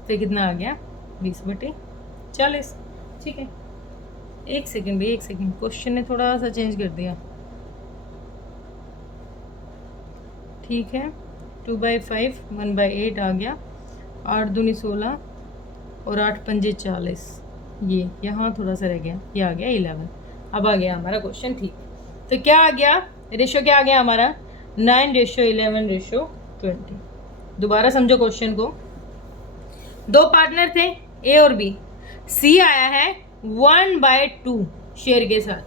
तो कितना आ गया, 20/40। ठीक है, एक सेकेंड भाई, एक सेकेंड, क्वेश्चन ने थोड़ा सा चेंज कर दिया। ठीक है, 2/5 1/8 आ गया, 8 दूनी 16 और 8 पंजे 40, ये यहाँ थोड़ा सा रह गया, ये आ गया 11। अब आ गया हमारा क्वेश्चन ठीक। तो क्या आ गया, रेशियो क्या आ गया हमारा, 9:11:20। दोबारा समझो क्वेश्चन को, दो पार्टनर थे ए और बी, सी आया है 1/2 शेयर के साथ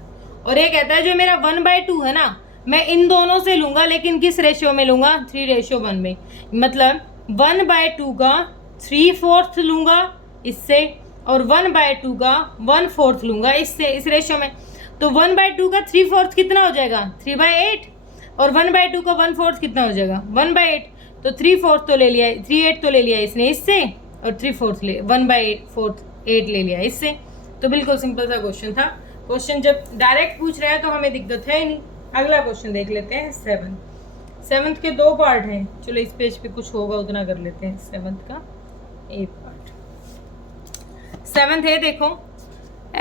और ये कहता है जो मेरा 1/2 है ना, मैं इन दोनों से लूंगा, लेकिन किस रेशियो में लूंगा, 3:1 में। मतलब 1/2 का 3/4 लूंगा इससे और 1/2 का 1/4 लूंगा इससे, इस रेशियो में। तो 1/2 का 3/4 कितना हो जाएगा, 3/8 और 1/2 का 1/4 कितना हो जाएगा, 1/8। तो 3/4 तो ले लिया, 3/8 तो ले लिया इसने इससे और 3/4 ले 1/8 ले लिया इससे। तो बिल्कुल सिंपल सा क्वेश्चन था। क्वेश्चन जब डायरेक्ट पूछ रहा है तो हमें दिक्कत है ही नहीं। अगला क्वेश्चन देख लेते हैं, 7th के 2 पार्ट हैं, चलो इस पेज पे कुछ होगा उतना कर लेते हैं। 7th का एक पार्ट, 7th है, देखो,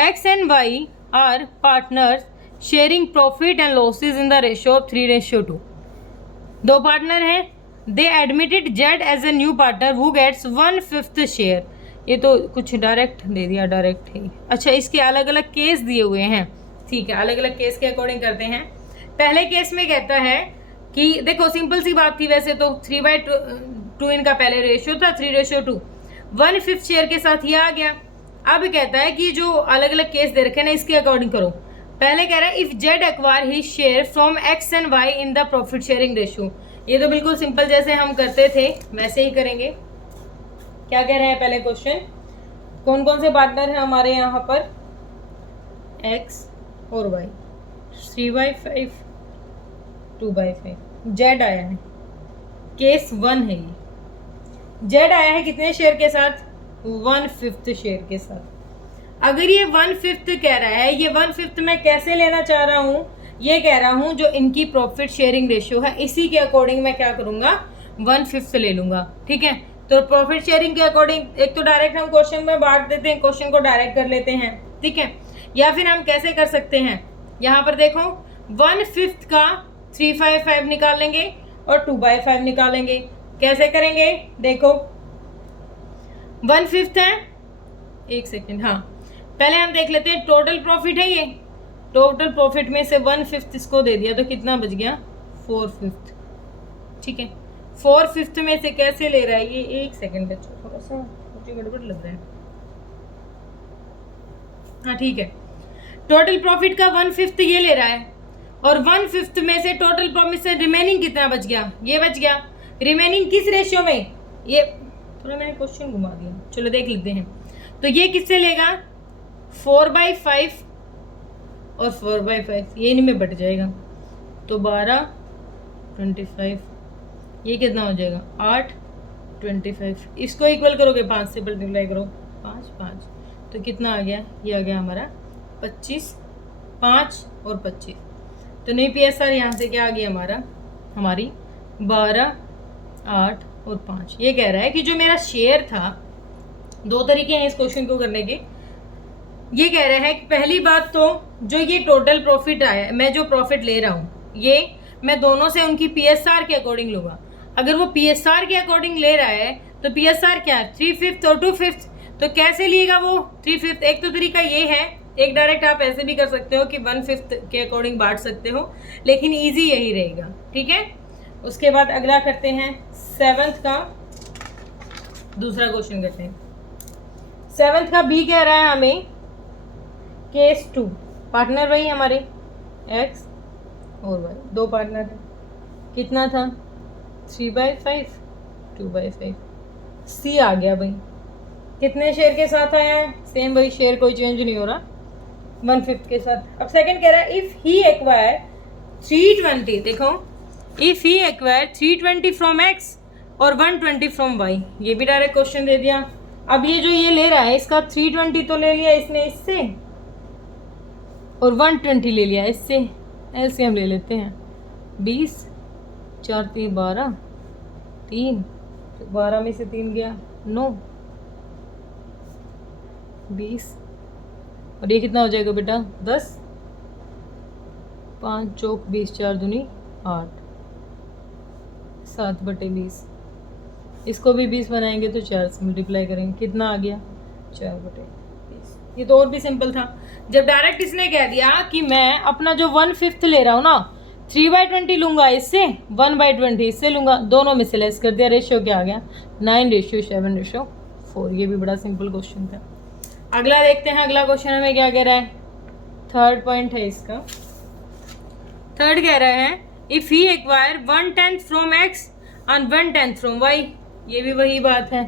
X and Y are partners sharing profit and losses in the ratio of 3:2। दो पार्टनर हैं, they admitted Z as a new partner who gets 1/5 share. ये तो कुछ डायरेक्ट दे दिया, डायरेक्ट है। अच्छा, इसके अलग अलग केस दिए हुए हैं, ठीक है, अलग अलग केस के अकॉर्डिंग करते हैं। पहले केस में कहता है कि देखो सिंपल सी बात थी वैसे तो, 3/2 इनका पहले रेशियो था, 3:2, 1/5 शेयर के साथ ये आ गया। अब कहता है कि जो अलग अलग केस दे रखे ना, इसके अकॉर्डिंग करो। पहले कह रहा है if Z acquire he share from X and Y in the profit sharing ratio, ये तो बिल्कुल सिंपल जैसे हम करते थे वैसे ही करेंगे। क्या कह रहे हैं पहले क्वेश्चन, कौन कौन से पार्टनर हैं हमारे यहाँ पर, x और y, 3/5 2/5, z आया है, केस 1 है ये, z आया है कितने शेयर के साथ, 1/5 शेयर के साथ। अगर ये 1/5 कह रहा है, ये 1/5 मैं कैसे लेना चाह रहा हूँ, ये कह रहा हूँ जो इनकी प्रॉफिट शेयरिंग रेशियो है इसी के अकॉर्डिंग मैं क्या करूँगा, 1/5 ले लूँगा। ठीक है, तो प्रॉफिट शेयरिंग के अकॉर्डिंग एक तो डायरेक्ट हम क्वेश्चन में बांट देते हैं, क्वेश्चन को डायरेक्ट कर लेते हैं। ठीक है, या फिर हम कैसे कर सकते हैं, यहाँ पर देखो 1/5 का 3/5 निकाल लेंगे और 2/5 निकालेंगे। कैसे करेंगे, देखो 1/5 है, एक सेकेंड, हाँ पहले हम देख लेते हैं टोटल प्रॉफिट है, ये टोटल प्रॉफिट में से 1/5 इसको दे दिया तो कितना बच गया, 4/5। ठीक है, 4/5 में से कैसे ले रहा है ये, एक सेकेंड बच्चों थोड़ा सा मुझे गड़बड़ लग रहा है, हाँ ठीक है, टोटल प्रॉफिट का 1/5 ये ले रहा है और 1/5 में से टोटल प्रॉफिट से रिमेनिंग कितना बच गया, ये बच गया। रिमेनिंग किस रेशियो में, ये थोड़ा मैंने क्वेश्चन घुमा दिया, चलो देख लेते हैं। तो ये किससे लेगा, 4/5 और 4/5, ये इनमें बट जाएगा तो 12 25, ये कितना हो जाएगा 8 25, इसको इक्वल करोगे 5 से मल्टीप्लाई करो, 5 5 तो कितना आ गया, ये आ गया हमारा 25, 5 और 25, तो नहीं PSR यहाँ से क्या आ गया हमारा, हमारी 12 8 और 5। ये कह रहा है कि जो मेरा शेयर था, दो तरीके हैं इस क्वेश्चन को करने के। ये कह रहा है कि पहली बात तो जो ये टोटल प्रॉफिट आया, मैं जो प्रॉफिट ले रहा हूँ ये मैं दोनों से उनकी PSR के अकॉर्डिंग लूँगा। अगर वो PSR के अकॉर्डिंग ले रहा है तो PSR क्या है, 3/5 और 2/5, तो कैसे लिएगा वो 3/5। एक तो तरीका ये है, एक डायरेक्ट आप ऐसे भी कर सकते हो कि 1/5 के अकॉर्डिंग बांट सकते हो, लेकिन ईजी यही रहेगा। ठीक है, उसके बाद अगला करते हैं 7th का दूसरा क्वेश्चन करते हैं। 7th का B कह रहा है हमें केस 2, पार्टनर वही हमारे x और y, दो पार्टनर है, कितना था 3/5 2/5, C आ गया भाई, कितने शेयर के साथ आया है, सेम वही शेयर, कोई चेंज नहीं हो रहा, 1/5 के साथ। अब सेकंड कह रहा है इफ ही एक्वायर 320, देखो if he acquire 320 from x और 120 फ्रॉम y, ये भी डायरेक्ट क्वेश्चन दे दिया। अब ये जो ये ले रहा है इसका 320 तो ले लिया इसने इससे और 120 ले लिया इससे, एलसीएम ले लेते हैं, 20 4 3 12, 3 12 में से 3 गया 9 20, और ये कितना हो जाएगा बेटा 10, 5 चौक 20, 4 दूनी 8, 7/20, इसको भी 20 बनाएंगे तो 4 से मल्टीप्लाई करेंगे, कितना आ गया 4/20। ये तो और भी सिंपल था, जब डायरेक्ट इसने कह दिया कि मैं अपना जो 1/5 ले रहा हूँ ना 3/20 लूँगा इससे, 1/20 इससे लूँगा, दोनों में से लेस कर दिया, रेशियो क्या आ गया 9:7:4। ये भी बड़ा सिंपल क्वेश्चन था। अगला देखते हैं, अगला क्वेश्चन हमें क्या कह रहा है, 3rd पॉइंट है इसका। 3rd कह रहा है if he acquire 1/10 from x and 1/10 from y, ये भी वही बात है,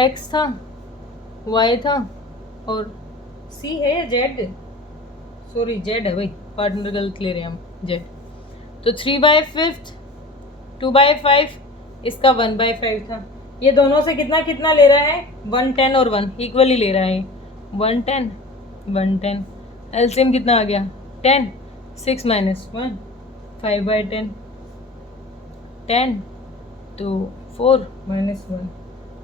x था y था और C है या Z, सॉरी Z है भाई, पार्टनर गलत ले रहे हैं हम, Z। तो 3/5 2/5, इसका 1/5 था, ये दोनों से कितना कितना ले रहा है 110 और 1 इक्वली ले रहा है, 110 110, एलसीएम कितना आ गया 10, 6 - 1 5/10, 10 तो 4 - 1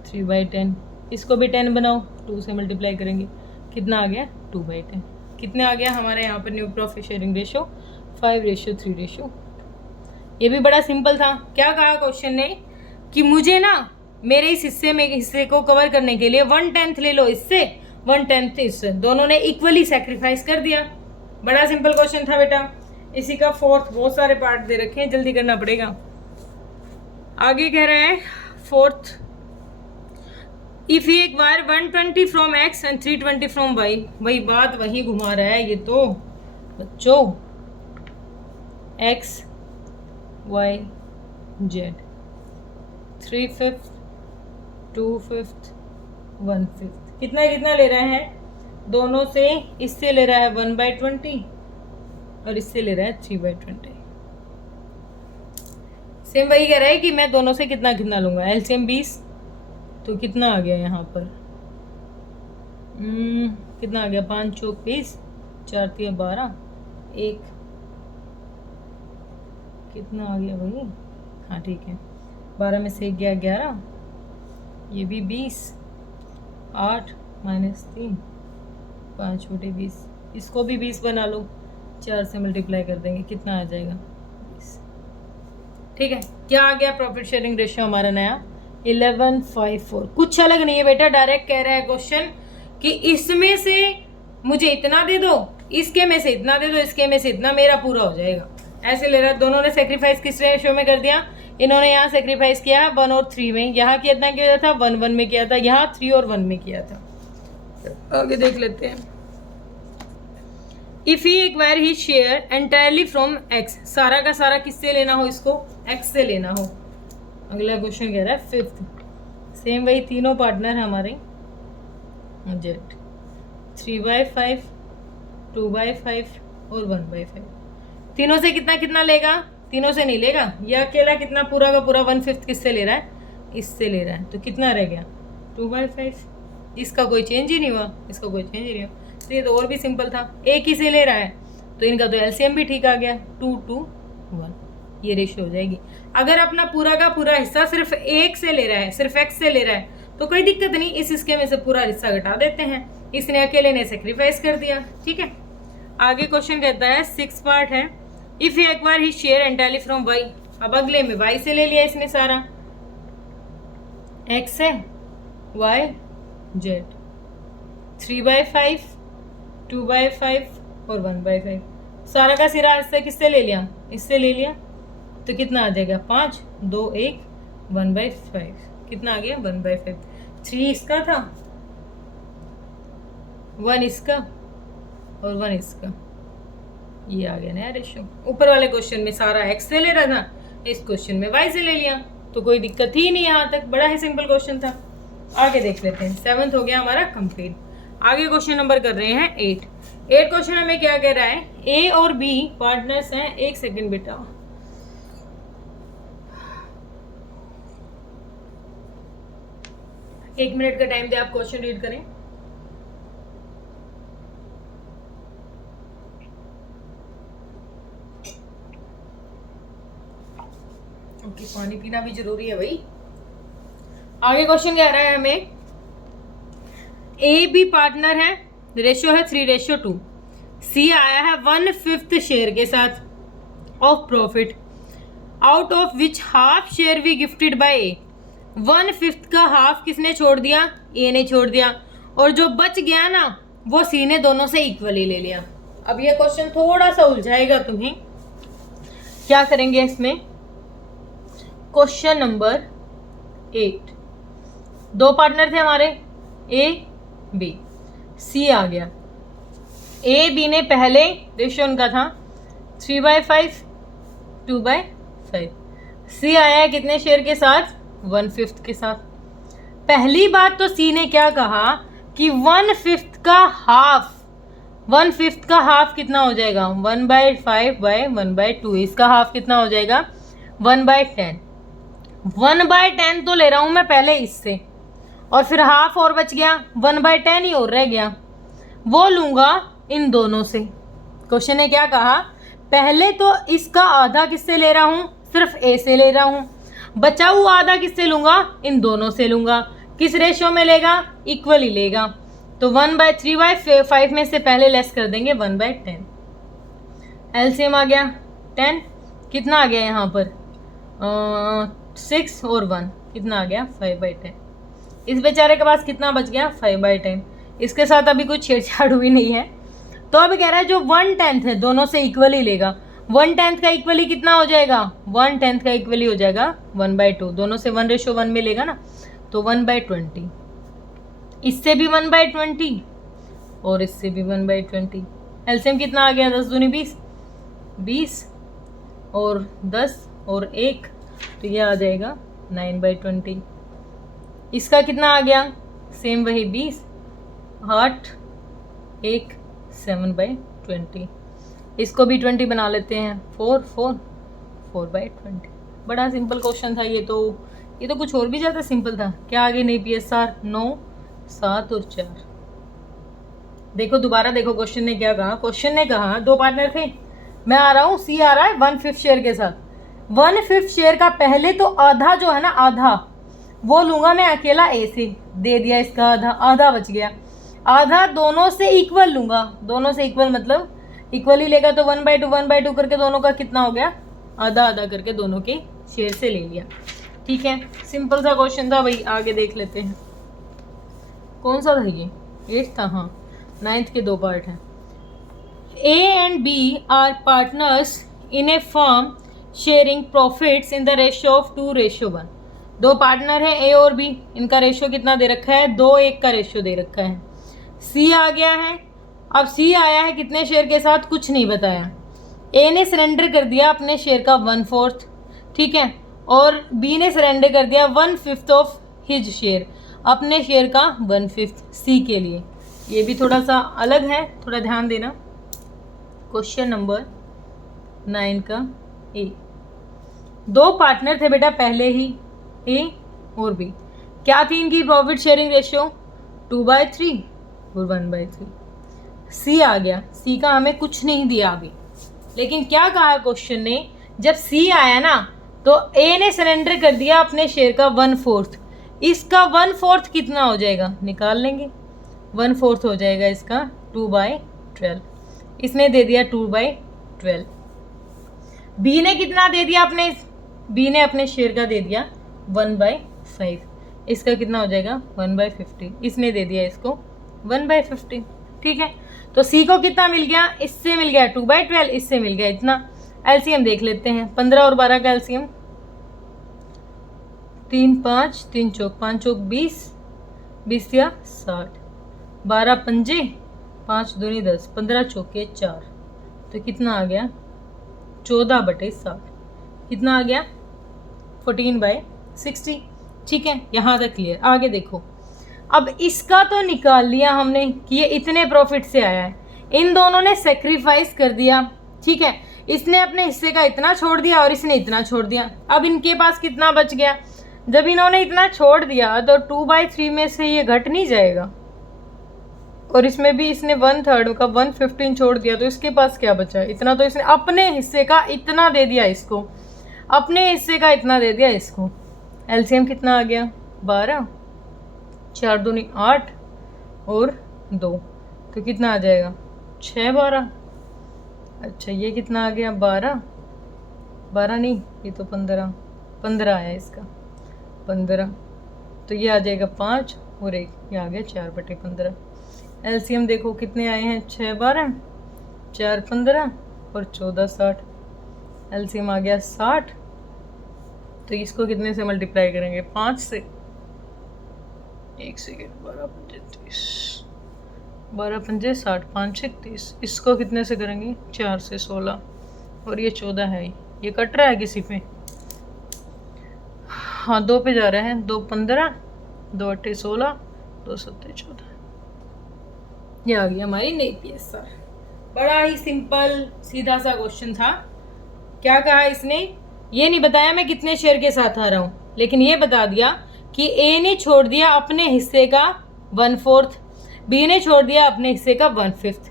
3/10, इसको भी 10 बनाओ, 2 से मल्टीप्लाई करेंगे, कितना आ गया 2/10, कितने आ गया हमारे यहाँ पर न्यू प्रॉफिट शेयरिंग रेशियो 5:3:2। ये भी बड़ा सिंपल था। क्या कहा क्वेश्चन ने कि मुझे ना मेरे इस हिस्से को कवर करने के लिए 1/10 ले लो इससे, 1/10 इससे, दोनों ने इक्वली सेक्रीफाइस कर दिया। बड़ा सिंपल क्वेश्चन था बेटा। इसी का 4th, बहुत सारे पार्ट दे रखे हैं, जल्दी करना पड़ेगा। आगे कह रहा है 4th, if he acquire 120 from x and 320 from y, वही बात वही घुमा रहा है ये तो बच्चों, x y जेड, 3/5, 2/5, 1/5। कितना कितना ले रहा है? दोनों से, इससे ले रहा है 1/20 और इससे ले रहा है 3/20। सेम वही कह रहा है कि मैं दोनों से कितना कितना लूंगा। एलसीएम 20, तो कितना आ गया यहाँ पर? कितना आ गया? 5 चौक 20, 4 3 12, 1 कितना आ गया भाई? हाँ ठीक है, 12 में से 1 गया 11, ये भी 20, 8 -3, 5/20, इसको भी 20 बना लो, 4 से मल्टीप्लाई कर देंगे, कितना आ जाएगा? 20। ठीक है, क्या आ गया प्रॉफिट शेयरिंग रेशियो हमारा नया? 11/5/4। कुछ अलग नहीं है बेटा, डायरेक्ट कह रहा है क्वेश्चन कि इसमें से मुझे इतना दे दो, इसके में से इतना दे दो, इसके में से इतना, मेरा पूरा हो जाएगा। ऐसे ले रहा है। दोनों ने सेक्रीफाइस किस रेशियो में कर दिया? इन्होंने यहाँ सेक्रीफाइस किया है 1 और 3 में, यहाँ कितना किया था? 1 में किया था, यहाँ 3 और 1 में किया था। आगे देख लेते हैं। If he acquire he share entirely from x, सारा का सारा किससे लेना हो? इसको एक्स से लेना हो। अगला क्वेश्चन कह रहा है 5th, सेम वही, तीनों पार्टनर हमारे, जेड, 3/5, 2/5 और 1/5। तीनों से कितना कितना लेगा? तीनों से नहीं लेगा, यह अकेला कितना पूरा का पूरा 1/5 किससे ले रहा है? इससे ले रहा है, तो कितना रह गया? 2/5। इसका कोई चेंज ही नहीं हुआ, इसका कोई चेंज ही नहीं हुआ, तो ये तो और भी सिंपल था। एक ही से ले रहा है तो इनका तो एलसीएम भी ठीक आ गया, 2:1, ये रेशियो हो जाएगी। अगर अपना पूरा का पूरा हिस्सा सिर्फ एक से ले रहा है, सिर्फ एक्स से ले रहा है, तो कोई दिक्कत नहीं, इस हिस्से में से पूरा हिस्सा घटा देते हैं। इसने अकेले ने सेक्रीफाइस कर दिया। ठीक है, आगे क्वेश्चन कहता है 6th पार्ट है, if you acquire he share entirely from Y. अब अगले में वाई से ले लिया इसने सारा, एक्स है, वाई, जेड, 3/5, 2/5 और 1/5। सारा का सिरा हिस्सा किससे ले लिया? इससे ले लिया, तो कितना आ जाएगा? 5 2 1, 1/5। कितना आ गया? 1/5। 3 इसका था, 1 इसका और 1 इसका, ये आ गया नया रेशियो। ऊपर वाले क्वेश्चन में सारा एक्स से ले रहा था, इस क्वेश्चन में वाई से ले लिया, तो कोई दिक्कत ही नहीं। यहाँ तक बड़ा ही सिंपल क्वेश्चन था। आगे देख लेते हैं। 7th हो गया हमारा कंप्लीट। आगे क्वेश्चन नंबर कर रहे हैं 8 क्वेश्चन हमें क्या कह रहा है? ए और बी पार्टनर्स हैं। 1 सेकेंड बेटा, एक मिनट का टाइम दे, आप क्वेश्चन रीड करें। ओके, पानी पीना भी जरूरी है भाई। आगे क्वेश्चन कह रहा है हमें, ए बी पार्टनर है, रेशियो है 3:2। सी आया है 1/5 शेयर के साथ of profit, out of which half share we gifted by A. 1/5 का हाफ किसने छोड़ दिया? ए ने छोड़ दिया, और जो बच गया ना वो सी ने दोनों से इक्वली ले लिया। अब ये क्वेश्चन थोड़ा सा उलझाएगा तुम्हें। क्या करेंगे इसमें? क्वेश्चन नंबर 8, 2 पार्टनर थे हमारे, ए बी, सी आ गया। ए बी ने पहले रेशियो उनका था 3/5, 2/5। सी आया है कितने शेयर के साथ? 1/5 के साथ। पहली बात तो सी ने क्या कहा कि 1/5 का हाफ, 1/5 का हाफ कितना हो जाएगा? 1/5/1/2। इसका हाफ कितना हो जाएगा? 1/10। 1/10 तो ले रहा हूं मैं पहले इससे, और फिर हाफ और बच गया, 1/10 ही और रह गया, वो लूंगा इन दोनों से। क्वेश्चन ने क्या कहा? पहले तो इसका आधा किससे ले रहा हूं? सिर्फ ए से ले रहा हूं। बचा हुआ आधा किससे लूंगा? इन दोनों से लूंगा। किस रेशियो में लेगा? इक्वली लेगा। तो 1/3/5 में से पहले लेस कर देंगे 1/10। एलसीएम आ गया 10, कितना आ गया यहाँ पर? 6 और 1 कितना आ गया? 5/10। इस बेचारे के पास कितना बच गया? 5/10। इसके साथ अभी कुछ छेड़छाड़ हुई नहीं है, तो अभी कह रहा है जो 1/10 है दोनों से इक्वली लेगा। 1/10 का इक्वली कितना हो जाएगा? 1/10 का इक्वली हो जाएगा 1/2। दोनों से 1:1 में लेगा ना, तो 1/20। इससे भी 1/20 और इससे भी 1/20। एलसीएम कितना आ गया? 10 दूनी 20, 20 और 10 और 1, तो ये आ जाएगा 9/20। इसका कितना आ गया, सेम वही 20, 8, 1, 7/20। इसको भी 20 बना लेते हैं, 4, 4, 4/20। बड़ा सिंपल क्वेश्चन था ये तो कुछ और भी ज़्यादा सिंपल था। क्या आगे नहीं PSR 9, 7 और 4। देखो दोबारा देखो क्वेश्चन ने क्या कहा। क्वेश्चन ने कहा 2 पार्टनर थे, मैं आ रहा हूँ, सी आ रहा है 1/5 शेयर के साथ। 1/5 शेयर का पहले तो आधा जो है ना, आधा वो लूंगा मैं अकेला ए से, दे दिया इसका आधा, आधा बच गया। आधा दोनों से इक्वल लूंगा, दोनों से इक्वल मतलब इक्वल ही लेगा, तो 1/2 1/2 करके दोनों का कितना हो गया, आधा आधा करके दोनों के शेयर से ले लिया। ठीक है, सिंपल सा क्वेश्चन था भाई। आगे देख लेते हैं, कौन सा था ये, 8 था, हाँ 9th के 2 पार्ट हैं। A and B are partners in a firm sharing profits in the ratio of 2:1। 2 partner हैं A और B, इनका रेशियो कितना दे रखा है, 2:1 का रेशियो दे रखा है। C आ गया है, अब C आया है कितने शेयर के साथ, कुछ नहीं बताया। A ने सरेंडर कर दिया अपने शेयर का 1/4, ठीक है, और B ने सरेंडर कर दिया 1/5 ऑफ हिज शेयर, अपने शेयर का 1/5 C के लिए। ये भी थोड़ा सा अलग है, थोड़ा ध्यान देना। क्वेश्चन नंबर 9 का ए। 2 पार्टनर थे बेटा पहले ही, ए और बी। क्या थी इनकी प्रॉफिट शेयरिंग रेशियो, 2/3 और 1/3। सी आ गया, सी का हमें कुछ नहीं दिया अभी, लेकिन क्या कहा क्वेश्चन ने, जब सी आया ना तो ए ने सरेंडर कर दिया अपने शेयर का 1/4। इसका 1/4 कितना हो जाएगा, निकाल लेंगे। 1/4 हो जाएगा इसका 2/12। इसने दे दिया 2/12। बी ने कितना दे दिया, बी ने अपने शेयर का दे दिया 1/5। इसका कितना हो जाएगा 1/50। इसने दे दिया इसको 1/50। ठीक है, तो सी को कितना मिल गया, इससे मिल गया 2/12, इससे मिल गया इतना। एलसीएम देख लेते हैं, 15 और 12 का एलसीएम, 3 5 3 चौक 5 चौक 20, 20 या 60, 12 पंजे 5 दूनी 10, 15 चौके 4, तो कितना आ गया 14/60। कितना आ गया 14/60। ठीक है, यहाँ तक क्लियर। आगे देखो, अब इसका तो निकाल लिया हमने कि ये इतने प्रॉफिट से आया है। इन दोनों ने सेक्रीफाइस कर दिया, ठीक है, इसने अपने हिस्से का इतना छोड़ दिया और इसने इतना छोड़ दिया। अब इनके पास कितना बच गया, जब इन्होंने इतना छोड़ दिया तो 2/3 में से ये घट नहीं जाएगा, और इसमें भी इसने 1/3 का 1/15 छोड़ दिया, तो इसके पास क्या बचा, इतना। तो इसने अपने हिस्से का इतना दे दिया इसको, अपने हिस्से का इतना दे दिया इसको। एलसीएम कितना आ गया 12, 4 दूनी 8 और 2, तो कितना आ जाएगा 6 12। अच्छा, ये कितना आ गया 12 12 नहीं, ये तो 15 आया इसका 15, तो ये आ जाएगा 5 और 1, ये आ गया 4/15। एलसीएम देखो कितने आए हैं, 6 12, 4 15 और 14 60। एलसीएम आ गया 60, तो इसको कितने से मल्टीप्लाई करेंगे, 5 से। 1 सेकेंड, 12 पंजे 30, 12 पंजे 60, 5 6 30। इसको कितने से करेंगे, 4 से 16, और ये 14 है, ये कट रहा है किसी पे, हाँ 2 पे जा रहे हैं, 2 15, 2 8 16, 2 7 14। ये आ गई हमारी नई PSR। बड़ा ही सिंपल सीधा सा क्वेश्चन था। क्या कहा इसने, ये नहीं बताया मैं कितने शेयर के साथ आ रहा हूँ, लेकिन ये बता दिया कि ए ने छोड़ दिया अपने हिस्से का 1/4, बी ने छोड़ दिया अपने हिस्से का 1/5।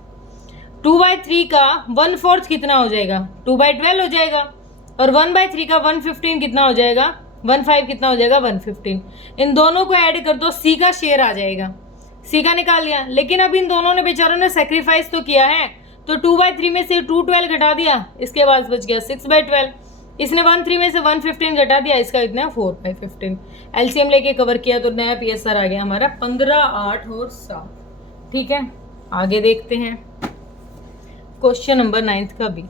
2/3 का 1/4 कितना हो जाएगा, 2/12 हो जाएगा, और 1/3 का 1/15 कितना हो जाएगा, 1/5 कितना हो जाएगा 1/15। इन दोनों को ऐड कर दो, सी का शेयर आ जाएगा, सी का निकाल लिया। लेकिन अब इन दोनों ने बेचारों ने सेक्रीफाइस तो किया है, तो 2/3 में से 2/12 घटा दिया, इसके बाद बच गया 6/12। इसने 1/3 में से 1/15 घटा दिया, इसका इतना 4/15। एलसीएम लेके कवर किया तो नया PSR आ गया हमारा 15 8 और 7। ठीक है, आगे देखते हैं क्वेश्चन नंबर 9 का बी।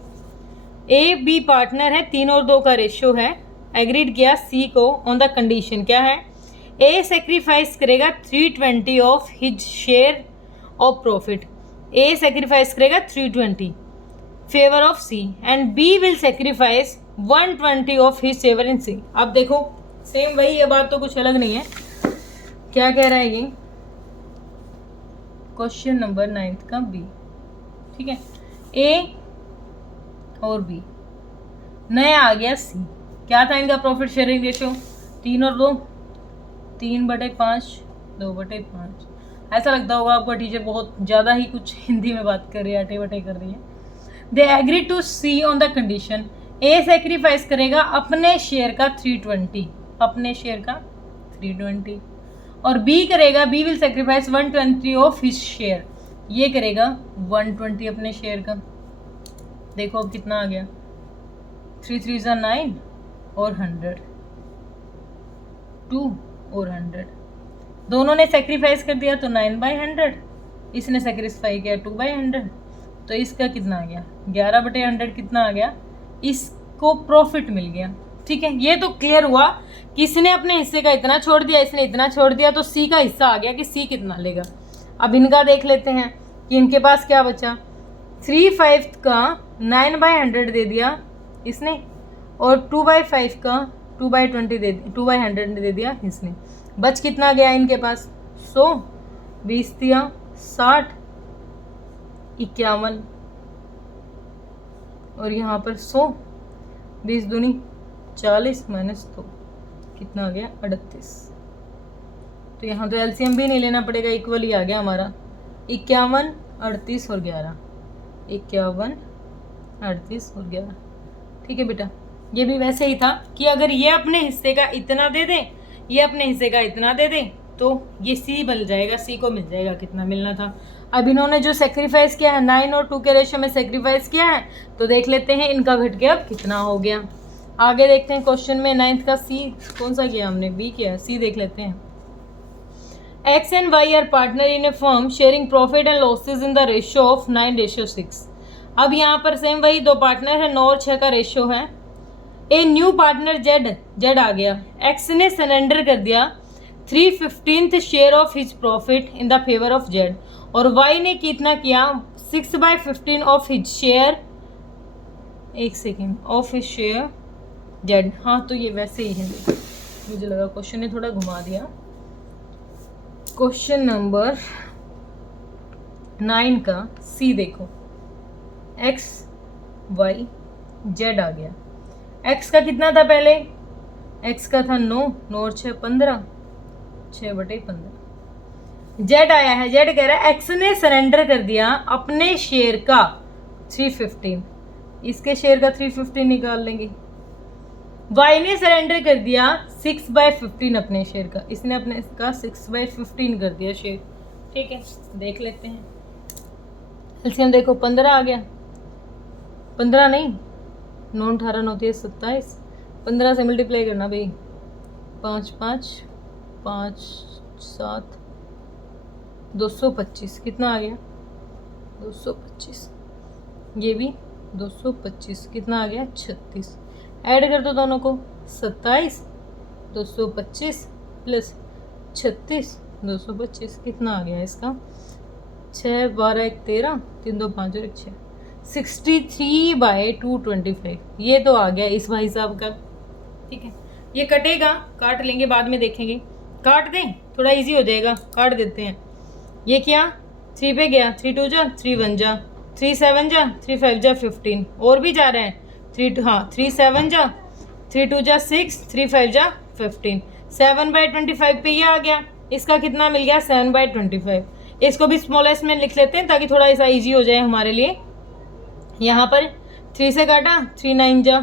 ए बी पार्टनर है, 3 और 2 का रेशियो है। एग्रीड किया सी को ऑन द कंडीशन, क्या है, ए सेक्रीफाइस करेगा 320 of his share of profit. A sacrifice करेगा 320 favour of C, and B will sacrifice 120 of his share in C. अब देखो सेम वही है, बात तो कुछ अलग नहीं है। क्या कह रहा है ये, क्वेश्चन नंबर 9 का बी, ठीक है, ए और बी, नया आ गया सी। क्या था इनका प्रॉफिट शेयरिंग रेशियो, 3 और 2, 3/5, 2/5। ऐसा लगता होगा आपका टीचर बहुत ज़्यादा ही कुछ हिंदी में बात कर रही है, अटे वटे कर रही है। They agree to C on the condition, A sacrifice करेगा अपने शेयर का 320, अपने शेयर का 320, और बी करेगा, B will sacrifice 120 of his share, ये करेगा 120 अपने शेयर का। देखो अब कितना आ गया, 3 3 9 और 100, 2 और 100, दोनों ने सेक्रीफाइस कर दिया तो 9/100, इसने सेक्रीफाई किया 2/100, तो इसका कितना आ गया 11/100, कितना आ गया, इसको प्रॉफिट मिल गया। ठीक है, ये तो क्लियर हुआ कि इसने अपने हिस्से का इतना छोड़ दिया, इसने इतना छोड़ दिया, तो सी का हिस्सा आ गया कि सी कितना लेगा। अब इनका देख लेते हैं कि इनके पास क्या बचा, 3/5 का 9/100 दे दिया इसने, और 2/5 का 2/100 दे दिया इसने। बच कितना गया इनके पास, 100, 20 दिया 60, 51, और यहाँ पर 100, 20 दूनी 40 -2, कितना आ गया 38। तो यहाँ तो एलसीएम भी नहीं लेना पड़ेगा, इक्वल ही आ गया हमारा, 51, 38 और 11, 51, 38 और 11। ठीक है बेटा, ये भी वैसे ही था कि अगर ये अपने हिस्से का इतना दे दें, ये अपने हिस्से का इतना दे दें, तो ये सी बन जाएगा, सी को मिल जाएगा कितना मिलना था। अब इन्होंने जो सेक्रीफाइस किया है 9 और 2 के रेशियो में सेक्रीफाइस किया है, तो देख लेते हैं इनका घट के अब कितना हो गया। आगे देखते हैं क्वेश्चन में 9th का सी कौन सा किया हमने, बी किया, सी देख लेते हैं। X and Y are partner in a firm sharing profit and losses in the ratio of 9:6। अब यहाँ पर सेम वही दो पार्टनर है, 9 और 6 का रेशियो है। ए न्यू पार्टनर जेड आ गया, एक्स ने सरेंडर कर दिया 3/15 share of his profit in the favour of Z, और वाई ने कितना किया 6/15 ऑफ हिज शेयर, एक second, of his share Z. हाँ तो ये वैसे ही है, मुझे लगा क्वेश्चन ने थोड़ा घुमा दिया। क्वेश्चन नंबर 9 का सी देखो, एक्स वाई जेड आ गया। एक्स का कितना था पहले, एक्स का था 9, 9 और 6 15, 6/15। जेड आया है, जेड कह रहा है एक्स ने सरेंडर कर दिया अपने शेयर का 315, इसके शेयर का 315 निकाल लेंगे। वाई ने सरेंडर कर दिया 6/15 अपने शेयर का, इसने अपने का 6/15 कर दिया शेयर। ठीक है, देख लेते हैं एलसीएम। देखो 15 आ गया, 15 नहीं, 9 18 9 27, 15 से मल्टीप्लाई करना भाई, 5 5 5 7 225, कितना आ गया 225, ये भी 225, कितना आ गया 36। ऐड कर दो दोनों को, 27 225 प्लस 36 225, कितना आ गया इसका 6 12 1 13, 3 2 5 और 1 6, 63/225, ये तो आ गया इस भाई साहब का। ठीक है, ये कटेगा, काट लेंगे बाद में देखेंगे, काट दें थोड़ा इजी हो जाएगा, काट देते हैं। ये क्या 3 पे गया, 3 2 जा 3 1 जा, 3 7 जा 3 5 जा 15, और भी जा रहे हैं 3 हाँ 3 7 जा 3 2 जा 6 3 5 जा 15, 7/25 पे ये आ गया, इसका कितना मिल गया 7/25। इसको भी स्मॉलेस्ट में लिख लेते हैं ताकि थोड़ा ऐसा इजी हो जाए हमारे लिए। यहाँ पर 3 से काटा, 3 9 जा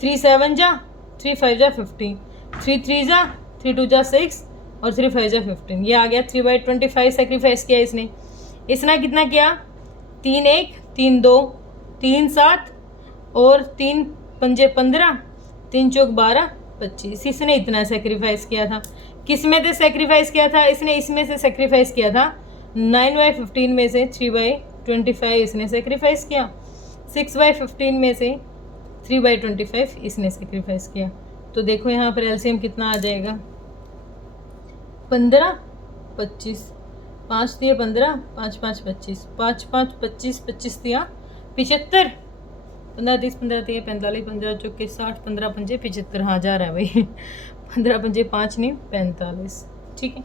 3 7 जा 3 5 जा 15, 3 3 जा 3 2 जा 6 और 3 5 जा 15, ये आ गया 3/25 सेक्रीफाइस किया इसने। इसने कितना किया 3 1 3 2 3 7 और 3 5 15, 3 4 12 25, इसने इतना सेक्रीफाइस किया था। किस में से सेक्रीफाइस किया था इसने, इसमें से सेक्रीफाइस किया था 9/15 में से 3/25 इसने सेक्रीफाइस किया, 6/15 में से 3/25 इसने सेक्रीफाइस किया। तो देखो यहाँ पर एलसीएम कितना आ जाएगा 15 25, 5 दिए 15, 5 5 25, 5 5 25, 25 दिया 75, 15 30 15 30 45 15 चौके 60 15 पंजे 75। हाँ जा रहा है भाई 15 पंजे 5 नहीं 45। ठीक है,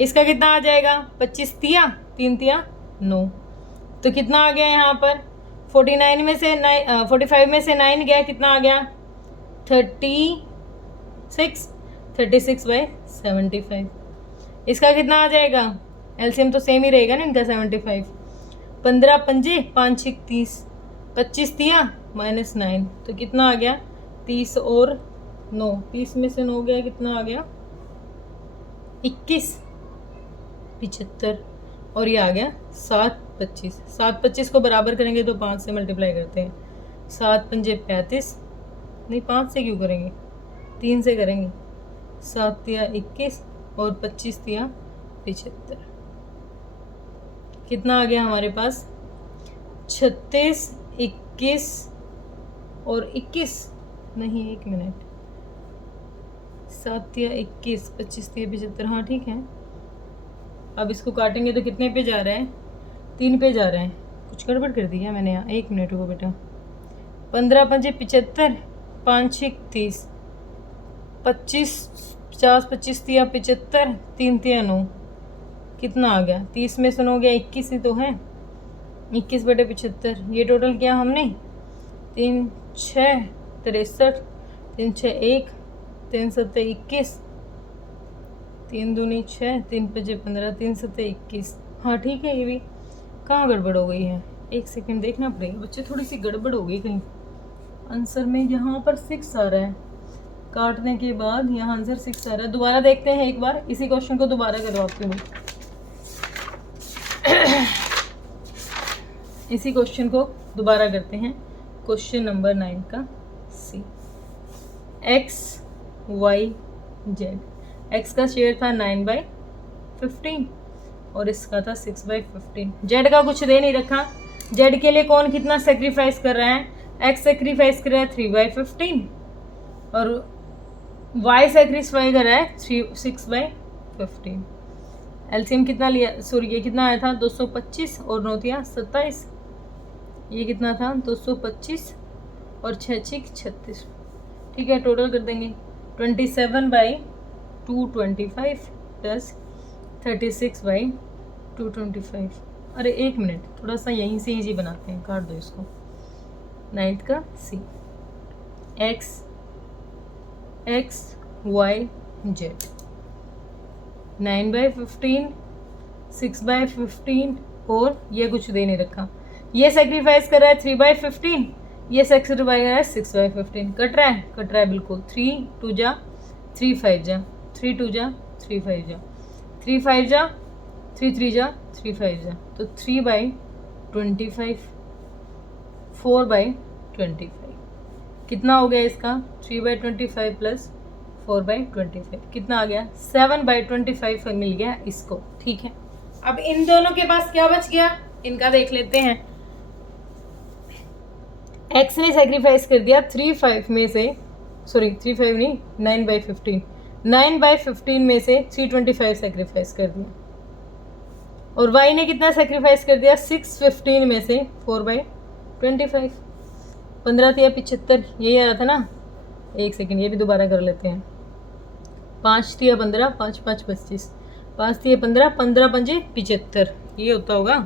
इसका कितना आ जाएगा? 25 तिया 3 तिया 9। तो कितना आ गया यहाँ पर? 49 में से 45 में से 9 गया, कितना आ गया? 36 36/75। इसका कितना आ जाएगा? एलसीएम तो सेम ही रहेगा ना इनका 75। 15 पंजे 5 6 30, 25 तिया -9, तो कितना आ गया? 30 और 9, 30 में से 9 गया, कितना आ गया? 21 75। और ये आ गया 7 25। 7 25 को बराबर करेंगे तो 5 से मल्टीप्लाई करते हैं। 7 पंजे 35, नहीं 5 से क्यों करेंगे, 3 से करेंगे। 7 तिया 21 और 25 तिया 75। कितना आ गया हमारे पास? 36 21 और 21, नहीं 1 मिनट, 7 तिया 21 25 तिया 75। हाँ ठीक है, अब इसको काटेंगे तो कितने पे जा रहा है? 3 पे जा रहे हैं। कुछ गड़बड़ कर दी है मैंने यहाँ, 1 मिनट रुको बेटा। 15 पंजे 75, 5 6 30, 25 50 25 तिया 75, 3 तिया 9, कितना आ गया? 30 में से 9 गया, 21 ही तो है। 21/75। ये टोटल किया हमने, 3 6 63, 3 6 1, 3 7 21, 3 दूनी 6, 3 5 15, 3 7 21। हाँ ठीक है, ये भी कहाँ गड़बड़ हो गई है? 1 सेकंड देखना पड़ेगा बच्चे, थोड़ी सी गड़बड़ हो गई कहीं। आंसर में यहाँ पर 6 आ रहा है, काटने के बाद यहाँ आंसर 6 आ रहा है। दोबारा देखते हैं एक बार, इसी क्वेश्चन को दोबारा करवाती हूँ। इसी क्वेश्चन को दोबारा करते हैं। क्वेश्चन नंबर 9 का सी। x y z, x का शेयर था 9/15 और इसका था 6/15। z का कुछ दे नहीं रखा। z के लिए कौन कितना सेक्रीफाइस कर रहा है? x सेक्रीफाइस कर रहा है 3/15 और y सेक्रीफाइस कर रहा है 6/15। एलसीएम कितना लिया? सॉरी ये कितना आया था? 225 और 9 तिया 27। ये कितना था? 225 और 6 6 36। ठीक है, टोटल कर देंगे। 27/225 प्लस 36/225। अरे 1 मिनट, थोड़ा सा यहीं से इजी बनाते हैं, काट दो इसको। 9th का सी। x y z, 9/15, 6/15 और ये कुछ दे नहीं रखा। ये सेक्रीफाइस कर रहा है 3/15, ये सेक्रीफाइस कर रहा है 6/15। कट रहा है बिल्कुल। 3 2 जा 3 5 जा, 3 2 जा 3 5 जा, 3 5 जा 3 3 जा 3 5 जा, तो 3/25, 4/25। कितना हो गया इसका? 3/25 प्लस 4/25, कितना आ गया? 7/25 मिल गया इसको। ठीक है, अब इन दोनों के पास क्या बच गया, इनका देख लेते हैं। x ने सेक्रीफाइस कर दिया 3/5 में से, सॉरी 3/5 नहीं 9/15, 9/15 में से 3/25 सेक्रीफाइस कर दिया। और y ने कितना सेक्रीफाइस कर दिया? 6/15 में से 4/25। 15 तिया 75, यही आ रहा था ना। 1 सेकंड, ये भी दोबारा कर लेते हैं। 5 तिया 15, 5 5 25, 5 तिया 15, 15 पंजे 75, ये होता होगा।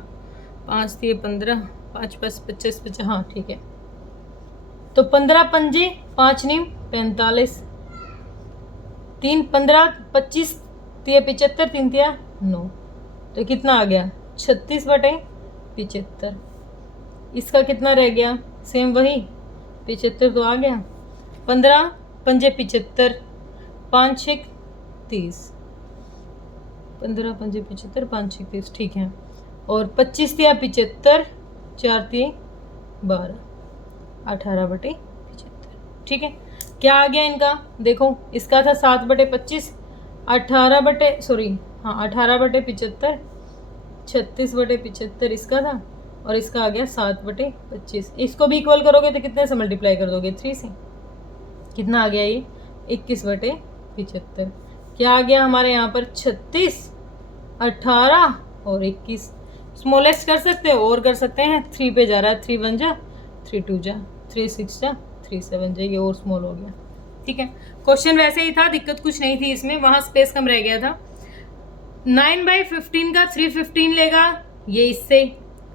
5 तिया 15, 5 5 25 25। हाँ ठीक है, तो 15 पंजे 5 नीम 45, 3 15 25 तिया 75, 3 तिया 9, तो कितना आ गया? 36/75। इसका कितना रह गया? सेम वही 75 तो आ गया। 15 पंजे 75, 5 6 30, 15 पंजे 75, 5 6 30। ठीक है, और 25 तिया 75, 4 तिया 12, 18/75। ठीक है, क्या आ गया इनका? देखो, इसका था 7/25, 18/75, 36/75 इसका था, और इसका आ गया 7/25। इसको भी इक्वल करोगे तो कितने से मल्टीप्लाई कर दोगे? 3 से। कितना आ गया ये? 21/75। क्या आ गया हमारे यहाँ पर? 36, 18 और 21। स्मॉलेस्ट कर सकते हो और कर सकते हैं। 3 पे जा रहा है, 3 1 जा 3 2 जा 3 6 जा 3 7 जा, ये और स्मॉल हो गया। ठीक है, क्वेश्चन वैसे ही था, दिक्कत कुछ नहीं थी इसमें, वहां स्पेस कम रह गया था। 9/15 का 315 लेगा ये इससे,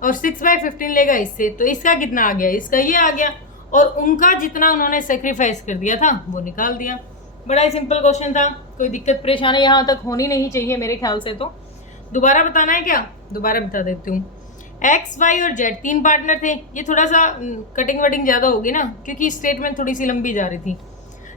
और 6/15 लेगा इससे, तो इसका कितना आ गया, इसका ये आ गया, और उनका जितना उन्होंने सेक्रीफाइस कर दिया था वो निकाल दिया। बड़ा ही सिंपल क्वेश्चन था, कोई दिक्कत परेशानी यहाँ तक होनी नहीं चाहिए मेरे ख्याल से। तो दोबारा बताना है क्या, दोबारा बता देती हूँ। एक्स वाई और जेड 3 पार्टनर थे, ये थोड़ा सा कटिंग वटिंग ज़्यादा होगी ना, क्योंकि स्टेटमेंट थोड़ी सी लंबी जा रही थी।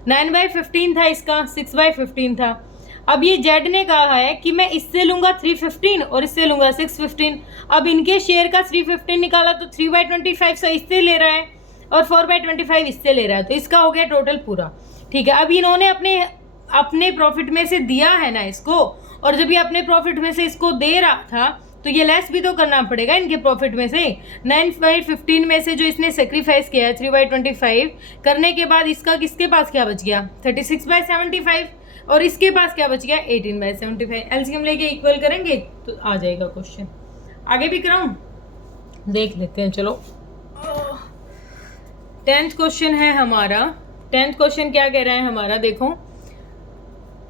9/15 था इसका, 6/15 था। अब ये जेड ने कहा है कि मैं इससे लूंगा 315 और इससे लूंगा 615। अब इनके शेयर का 315 निकाला तो 3/25 से इससे ले रहा है और 4/25 इससे ले रहा है, तो इसका हो गया टोटल पूरा। ठीक है, अब इन्होंने अपने प्रॉफिट में से दिया है ना इसको, और जब ये अपने प्रॉफिट में से इसको दे रहा था तो ये लेस भी तो करना पड़ेगा इनके प्रॉफिट में से। 9/15 में से जो इसने सेक्रीफाइस किया है 3/25 करने के बाद इसका किसके पास क्या बच गया, 36/75, और इसके पास क्या बच गया, 18/75। एलसीएम लेके इक्वल करेंगे तो आ जाएगा क्वेश्चन। आगे भी कराऊं, देख लेते हैं, चलो। 10th क्वेश्चन है हमारा। 10th क्वेश्चन क्या कह रहा है हमारा, देखो।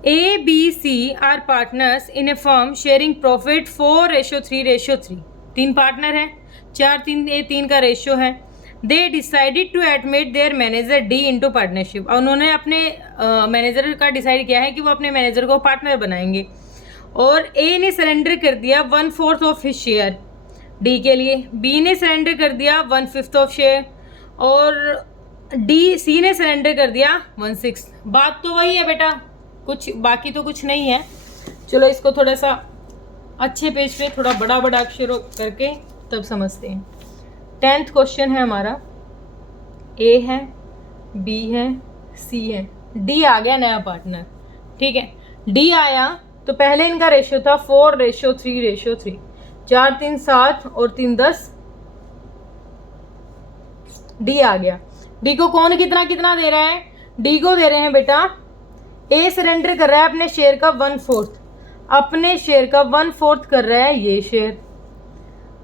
ABC are partners in a firm sharing profit 4:3:3। 3 partner हैं, 4:3 का रेशियो है। They decided to admit their manager D into partnership. और उन्होंने अपने मैनेजर का डिसाइड किया है कि वो अपने मैनेजर को पार्टनर बनाएंगे, और ए ने सरेंडर कर दिया 1/4 ऑफ हिज शेयर डी के लिए, बी ने सरेंडर कर दिया 1/5 ऑफ शेयर, और सी ने सरेंडर कर दिया 1/6। बात तो वही है बेटा, कुछ बाकी तो कुछ नहीं है। चलो इसको थोड़ा सा अच्छे पेज पे थोड़ा बड़ा बड़ा अक्षरों करके तब समझते हैं। 10th क्वेश्चन है हमारा। ए है, बी है, सी है, डी आ गया नया पार्टनर। ठीक है, डी आया तो पहले इनका रेशियो था 4:3:3। 4 3 7 और 3 10, डी आ गया। डी को कौन कितना कितना दे रहा है, डी को दे रहे हैं बेटा, ए सरेंडर कर रहा है अपने शेयर का 1/4, अपने शेयर का 1/4 कर रहा है ये शेयर।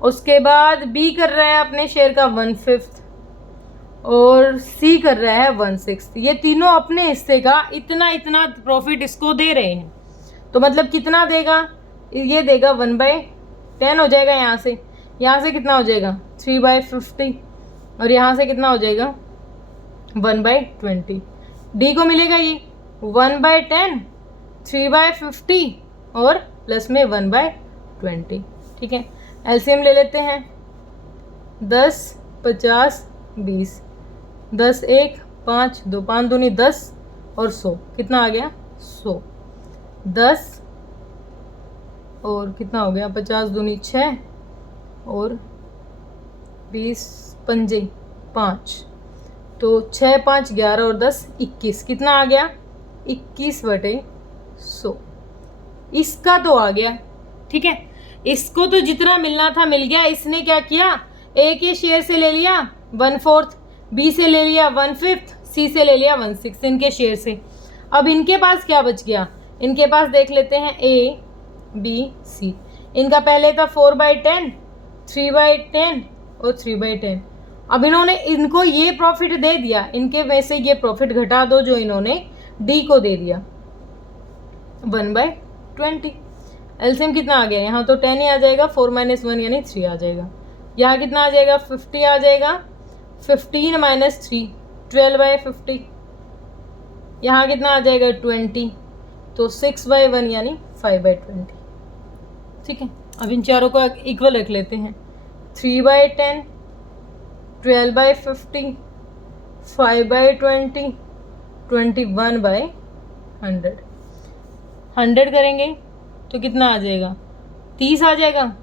उसके बाद बी कर रहा है अपने शेयर का 1/5 और सी कर रहा है 1/6। ये तीनों अपने हिस्से का इतना इतना प्रॉफिट इसको दे रहे हैं, तो मतलब कितना देगा, ये देगा 1/10 हो जाएगा। यहाँ से कितना हो जाएगा 3/50, और यहाँ से कितना हो जाएगा 1/20। डी को मिलेगा ये 1/10, 3/50 और प्लस में 1/20। ठीक है, एलसीएम ले लेते हैं। 10 50 20, 10 1 5 2 5 दूनी 10 और 100, कितना आ गया 100। 10 और कितना हो गया 50 दूनी 6 और 20 पंजे 5, तो 6 5 11 और 10 21, कितना आ गया 21/100। इसका तो आ गया। ठीक है, इसको तो जितना मिलना था मिल गया। इसने क्या किया, ए के शेयर से ले लिया 1/4, बी से ले लिया 1/5, सी से ले लिया 1/6 इनके शेयर से। अब इनके पास क्या बच गया, इनके पास देख लेते हैं ए बी सी। इनका पहले था 4/10, 3/10 और 3/10। अब इन्होंने इनको ये प्रॉफिट दे दिया, इनके में से ये प्रॉफिट घटा दो जो इन्होंने डी को दे दिया 1/20। एलसीएम कितना आ गया, यहाँ तो 10 ही आ जाएगा, 4 - 1 यानी 3 आ जाएगा। यहाँ कितना आ जाएगा 50 आ जाएगा, 15 - 3 12/50। यहाँ कितना आ जाएगा 20, तो 6/1 यानी 5/20। ठीक है, अब इन चारों को इक्वल रख लेते हैं। 3/10, 12/50, 5/20, 21/100। 100 करेंगे तो कितना आ जाएगा 30 आ जाएगा।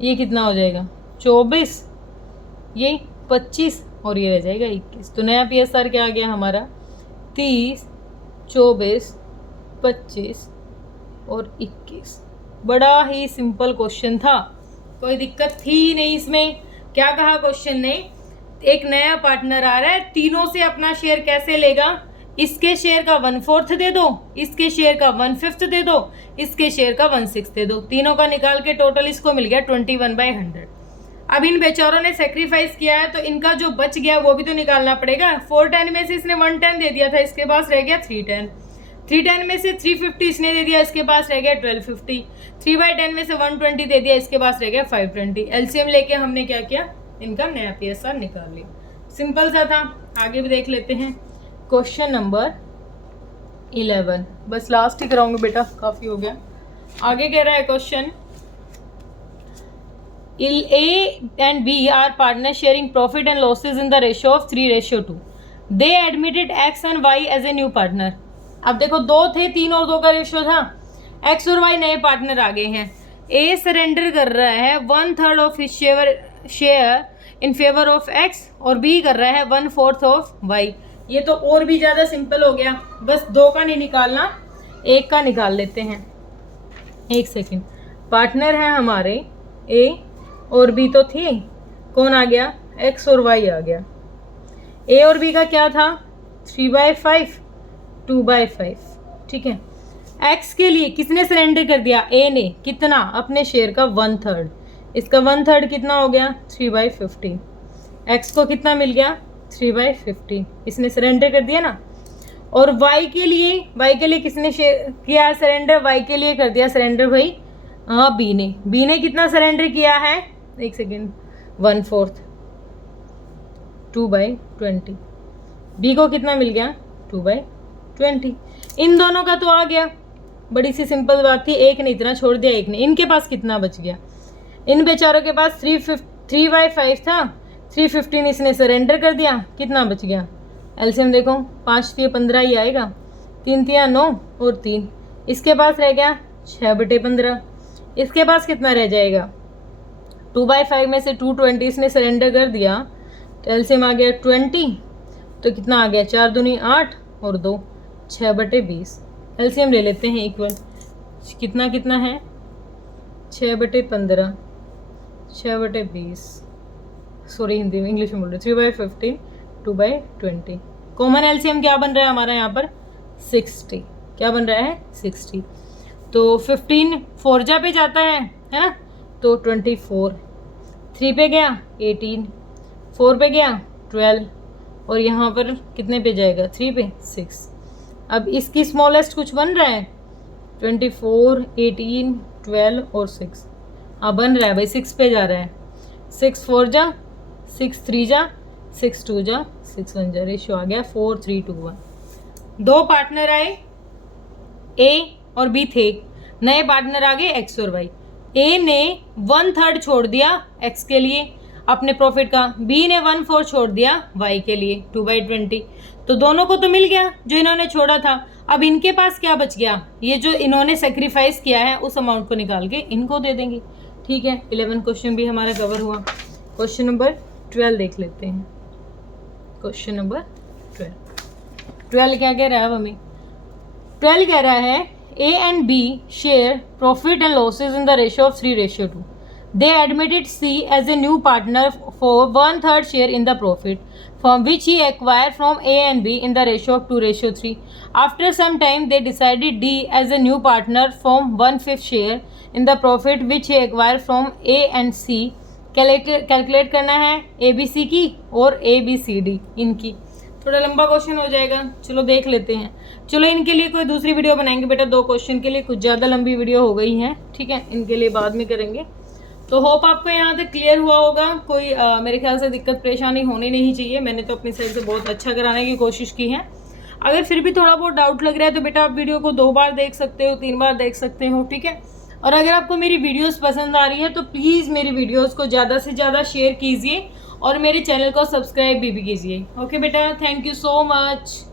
ये कितना हो जाएगा 24, ये 25 और ये रह जाएगा 21। तो नया PSR क्या आ गया हमारा 30, 24, 25 और 21। बड़ा ही सिंपल क्वेश्चन था, कोई दिक्कत थी ही नहीं इसमें। क्या कहा क्वेश्चन ने, एक नया पार्टनर आ रहा है, तीनों से अपना शेयर कैसे लेगा, इसके शेयर का 1/4 दे दो, इसके शेयर का 1/5 दे दो, इसके शेयर का 1/6 दे दो, तीनों का निकाल के टोटल इसको मिल गया 21/100। अब इन बेचारों ने सेक्रीफाइस किया है तो इनका जो बच गया वो भी तो निकालना पड़ेगा। 410 में से इसने 110 दे दिया था, इसके पास रह गया 310। 310 में से 350 इसने दे दिया, इसके पास रह गया 1250। 3/10 में से 120 दे दिया, इसके पास रह गया 520। एलसीएम लेके हमने क्या किया, इनका नया पीएसआर निकाल लिया। सिंपल सा था। आगे भी देख लेते हैं क्वेश्चन नंबर 11। बस लास्ट ही कराऊंगी बेटा, काफ़ी हो गया। आगे कह रहा है question, A and B are partners sharing profit and losses in the ratio of 3:2. They admitted X and Y as a new partner. अब देखो 2 थे, 3 और 2 का रेशियो था। X और Y नए पार्टनर आ गए हैं। A सरेंडर कर रहा है 1/3 of his share in favour of X और B कर रहा है 1/4 ऑफ Y। ये तो और भी ज़्यादा सिंपल हो गया। बस 2 का नहीं निकालना, 1 का निकाल लेते हैं। एक सेकेंड, पार्टनर है हमारे A और B तो थी, कौन आ गया, X और Y आ गया। A और B का क्या था, 3/5 2/5, ठीक है। X के लिए किसने सरेंडर कर दिया, A ने, कितना, अपने शेयर का 1/3। इसका 1/3 कितना हो गया, 3/50। X को कितना मिल गया, 3/50, इसने सरेंडर कर दिया ना। और Y के लिए किसने किया सरेंडर, Y के लिए कर दिया सरेंडर भाई B ने कितना सरेंडर किया है, एक सेकेंड, 1/4 2/20। B को कितना मिल गया, 2/20। इन दोनों का तो आ गया, बड़ी सी सिंपल बात थी। एक ने इतना छोड़ दिया, एक ने। इनके पास कितना बच गया, इन बेचारों के पास 3/5 था, 315 इसने सरेंडर कर दिया, कितना बच गया। एलसीएम देखो, 5 3 15 ही आएगा, 3 3 9 और 3, इसके पास रह गया 6/15। इसके पास कितना रह जाएगा, 2/5 में से 220 इसने सरेंडर कर दिया, तो एलसीएम आ गया 20, तो कितना आ गया, 4 दूनी 8 और 2 6/20। एलसीएम ले लेते हैं इक्वल, कितना कितना है, 6/15 6/20, सॉरी हिंदी में, इंग्लिश में बोल रहे, 3/15 2/20। कॉमन एलसीएम क्या बन रहा है हमारा यहाँ पर, 60। क्या बन रहा है, 60। तो 15 4 जा पे जाता है ना, तो 24, 3 पे गया 18, 4 पे गया 12 और यहाँ पर कितने पे जाएगा, 3 पे 6। अब इसकी स्मॉलेस्ट कुछ बन रहा है, 24 18 12 और 6। अब बन रहा है भाई, 6 पे जा रहा है। 6 4 जा, 6 3 जा, 6 2 जा, 6 1 जा, रेशियो आ गया 4 3 2 1। 2 पार्टनर आए, A और B थे, नए पार्टनर आ गए X और Y। A ने 1/3 छोड़ दिया X के लिए अपने प्रॉफिट का, B ने 1/4 छोड़ दिया Y के लिए 2/20। तो दोनों को तो मिल गया जो इन्होंने छोड़ा था। अब इनके पास क्या बच गया, ये जो इन्होंने सेक्रीफाइस किया है उस अमाउंट को निकाल के इनको दे देंगे, ठीक है। 11 क्वेश्चन भी हमारा कवर हुआ। क्वेश्चन नंबर 12 देख लेते हैं। क्वेश्चन नंबर 12 क्या कह रहा है मम्मी, 12 कह रहा है A and B share profit and losses in the ratio of 3:2. They admitted C as a new partner for 1/3 share in the profit, from which he acquired from A and B in the ratio of 2:3. After some time, they decided D as a new partner from 1/5 share in the profit, which he acquired from A and C. Calculate करना है ABC की और ABCD इनकी। थोड़ा लंबा question हो जाएगा, चलो देख लेते हैं। चलो इनके लिए कोई दूसरी वीडियो बनाएंगे बेटा, 2 क्वेश्चन के लिए कुछ ज़्यादा लंबी वीडियो हो गई है, ठीक है। इनके लिए बाद में करेंगे। तो होप आपको यहाँ तक क्लियर हुआ होगा। कोई मेरे ख्याल से दिक्कत परेशानी होनी नहीं चाहिए। मैंने तो अपनी साइड से बहुत अच्छा कराने की कोशिश की है। अगर फिर भी थोड़ा बहुत डाउट लग रहा है तो बेटा आप वीडियो को 2 बार देख सकते हो, 3 बार देख सकते हो, ठीक है। और अगर आपको मेरी वीडियोस पसंद आ रही है तो प्लीज़ मेरी वीडियोस को ज़्यादा से ज़्यादा शेयर कीजिए और मेरे चैनल को सब्सक्राइब भी कीजिए। ओके बेटा, थैंक यू सो मच।